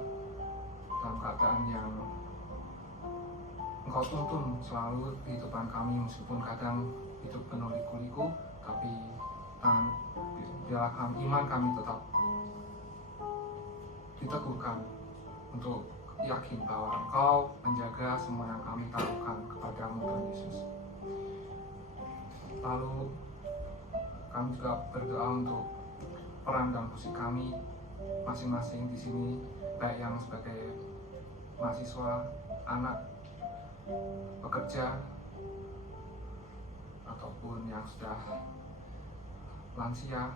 dalam keadaan yang Engkau tuntun selalu kehidupan kami, meskipun kadang hidup penuh liku-liku, tapi dalam iman kami tetap diteguhkan untuk yakin bahwa Engkau menjaga semua yang kami taruhkan kepadamu Tuhan Yesus. Lalu kami juga berdoa untuk peran dan fungsi kami masing-masing di sini, baik yang sebagai mahasiswa, anak, pekerja, ataupun yang sudah lansia.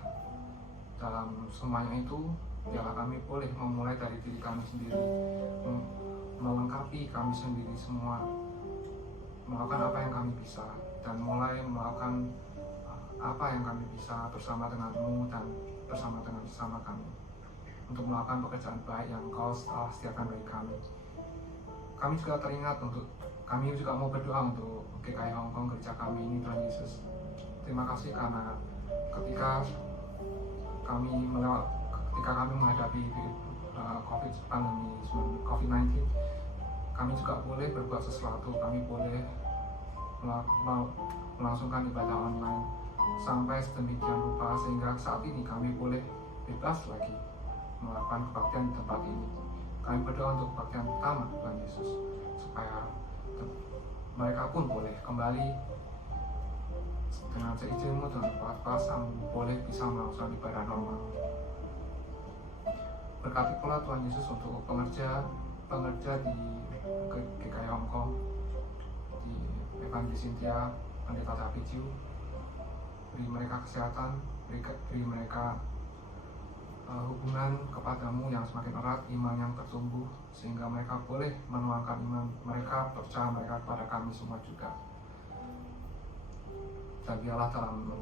Dalam semuanya itu, biarlah kami boleh memulai dari diri kami sendiri, melengkapi kami sendiri semua, melakukan apa yang kami bisa, dan mulai melakukan apa yang kami bisa bersama denganmu dan bersama dengan sesama kami, untuk melakukan pekerjaan baik yang Engkau telah sediakan bagi kami. Kami juga teringat kami juga mau berdoa untuk GKI Hongkong, gereja kami ini Tuhan Yesus. Terima kasih karena ketika kami menghadapi COVID-19, kami juga boleh berbuat sesuatu. Kami boleh melangsungkan ibadah online sampai sedemikian rupa sehingga saat ini kami boleh bebas lagi melakukan kebaktian di tempat ini. Kami berdoa untuk kebaktian pertama Tuhan Yesus, supaya mereka pun boleh kembali dengan seizin-Mu dan kuasa-Mu boleh bisa melakukan ibadah normal. Berkati pula Tuhan Yesus untuk pengerja di GKI Hongkong, di Evangelis Cynthia, Pendeta David Yu. Beri mereka kesehatan, beri mereka hubungan kepadamu yang semakin erat, iman yang tertumbuh, sehingga mereka boleh menuangkan iman mereka, percaya mereka kepada kami semua juga. Dan biarlah dalam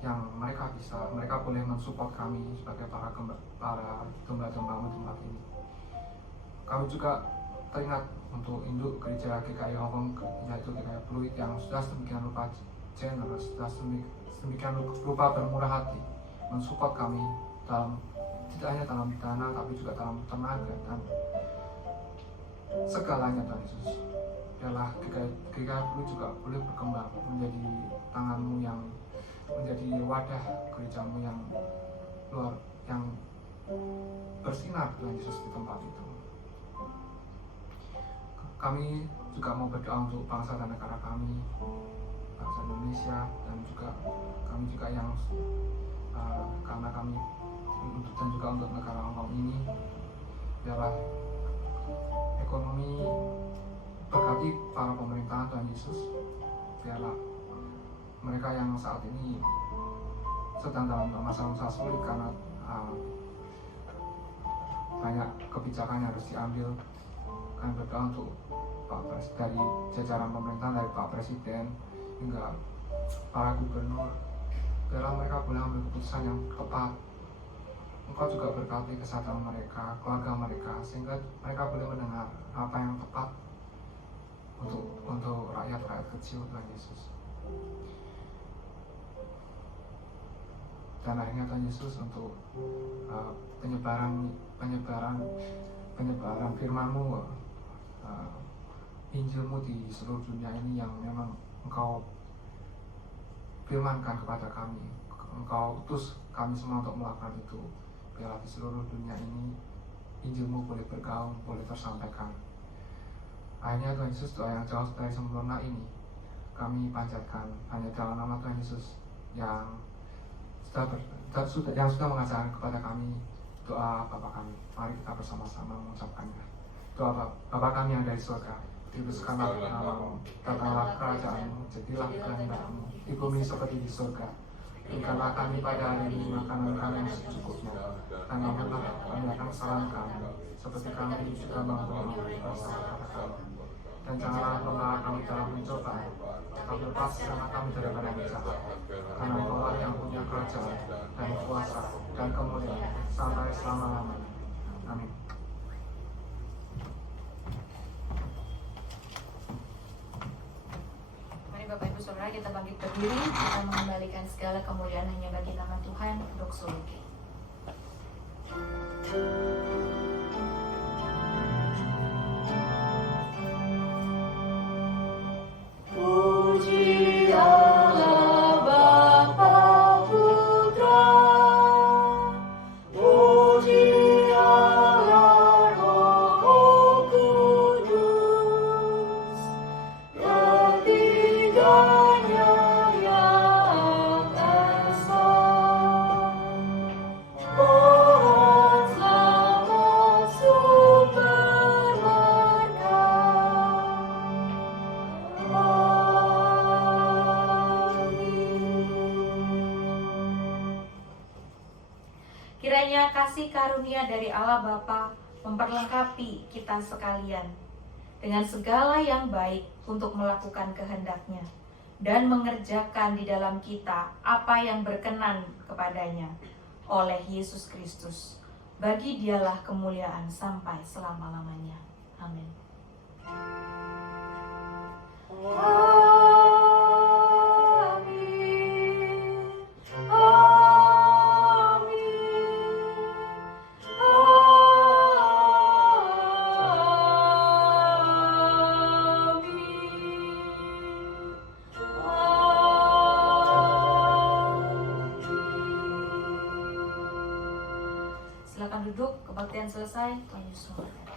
yang mereka bisa, mereka boleh mensupport kami sebagai para domba-domba-Mu tempat ini. Kami juga teringat untuk induk gereja GKI Hongkong, yaitu GKI Fluid, yang sudah sedemikian rupa generous, sudah sedemikian rupa bermurah hati mensupport kami dalam, tidak hanya dalam dana tapi juga dalam tenaga dan segalanya Tuhan Yesus. Biarlah GKI Fluid juga boleh berkembang menjadi tangan-Mu yang menjadi wadah gereja-Mu yang luar, yang bersinar Tuhan Yesus di tempat itu. Kami juga mau berdoa untuk bangsa dan negara kami, bangsa Indonesia, dan juga kami juga yang karena kami dan juga untuk negara Hongkong ini, biarlah ekonomi, berkati para pemerintahan Tuhan Yesus. Biarlah mereka yang saat ini sedang dalam masa-masa sulit karena banyak kebijakan yang harus diambil. Kami berdoa untuk dari jajaran pemerintahan, dari Pak Presiden hingga para gubernur, biarlah mereka boleh ambil keputusan yang tepat Engkau juga berkati kesehatan mereka, keluarga mereka, sehingga mereka boleh mendengar apa yang tepat untuk rakyat-rakyat kecil, Tuhan Yesus. Dan akhirnya Tuhan Yesus untuk penyebaran firman-Mu, Injil-Mu di seluruh dunia ini yang memang Engkau firmankan kepada kami. Engkau utus kami semua untuk melakukan itu. Biarlah di seluruh dunia ini Injil-Mu boleh bergaung, boleh tersampaikan. Akhirnya Tuhan Yesus, doa yang jauh dari sempurna ini kami panjatkan hanya dalam nama Tuhan Yesus yang sudah mengajarkan kepada kami doa Bapa kami. Mari kita bersama-sama mengucapkannya. Doa Bapa kami yang dari surga, dikuduskanlah namamu, datanglah kerajaan-Mu, jadilah kehendak-Mu di bumi seperti di surga. Berikanlah kami pada hari ini makanan kami yang secukupnya, dan ampunilah kami akan kesalahan kami, seperti kami juga mengampuni kesalahan kami. Dan janganlah membawa kami dalam pencobaan, tetapi lepaskanlah kami daripada yang jahat. Karena Engkau yang punya kerajaan dan kuasa dan kemuliaan sampai selama-lamanya. Amin. Mari Bapak Ibu Saudara kita bangkit berdiri, kita mengembalikan segala kemuliaan hanya bagi nama Tuhan, doksologi. Puji Allah Bapa Putra, puji Allah Roh Kudus, ketiganya yang esa. Pohon selamat sumber berkah. Kiranya kasih karunia dari Allah Bapa memperlengkapi kita sekalian dengan segala yang baik untuk melakukan kehendak-Nya dan mengerjakan di dalam kita apa yang berkenan kepadanya oleh Yesus Kristus. Bagi Dialah kemuliaan sampai selama-lamanya. Amin. Silakan duduk, kebaktian selesai. Tuhan Yesus memberkati.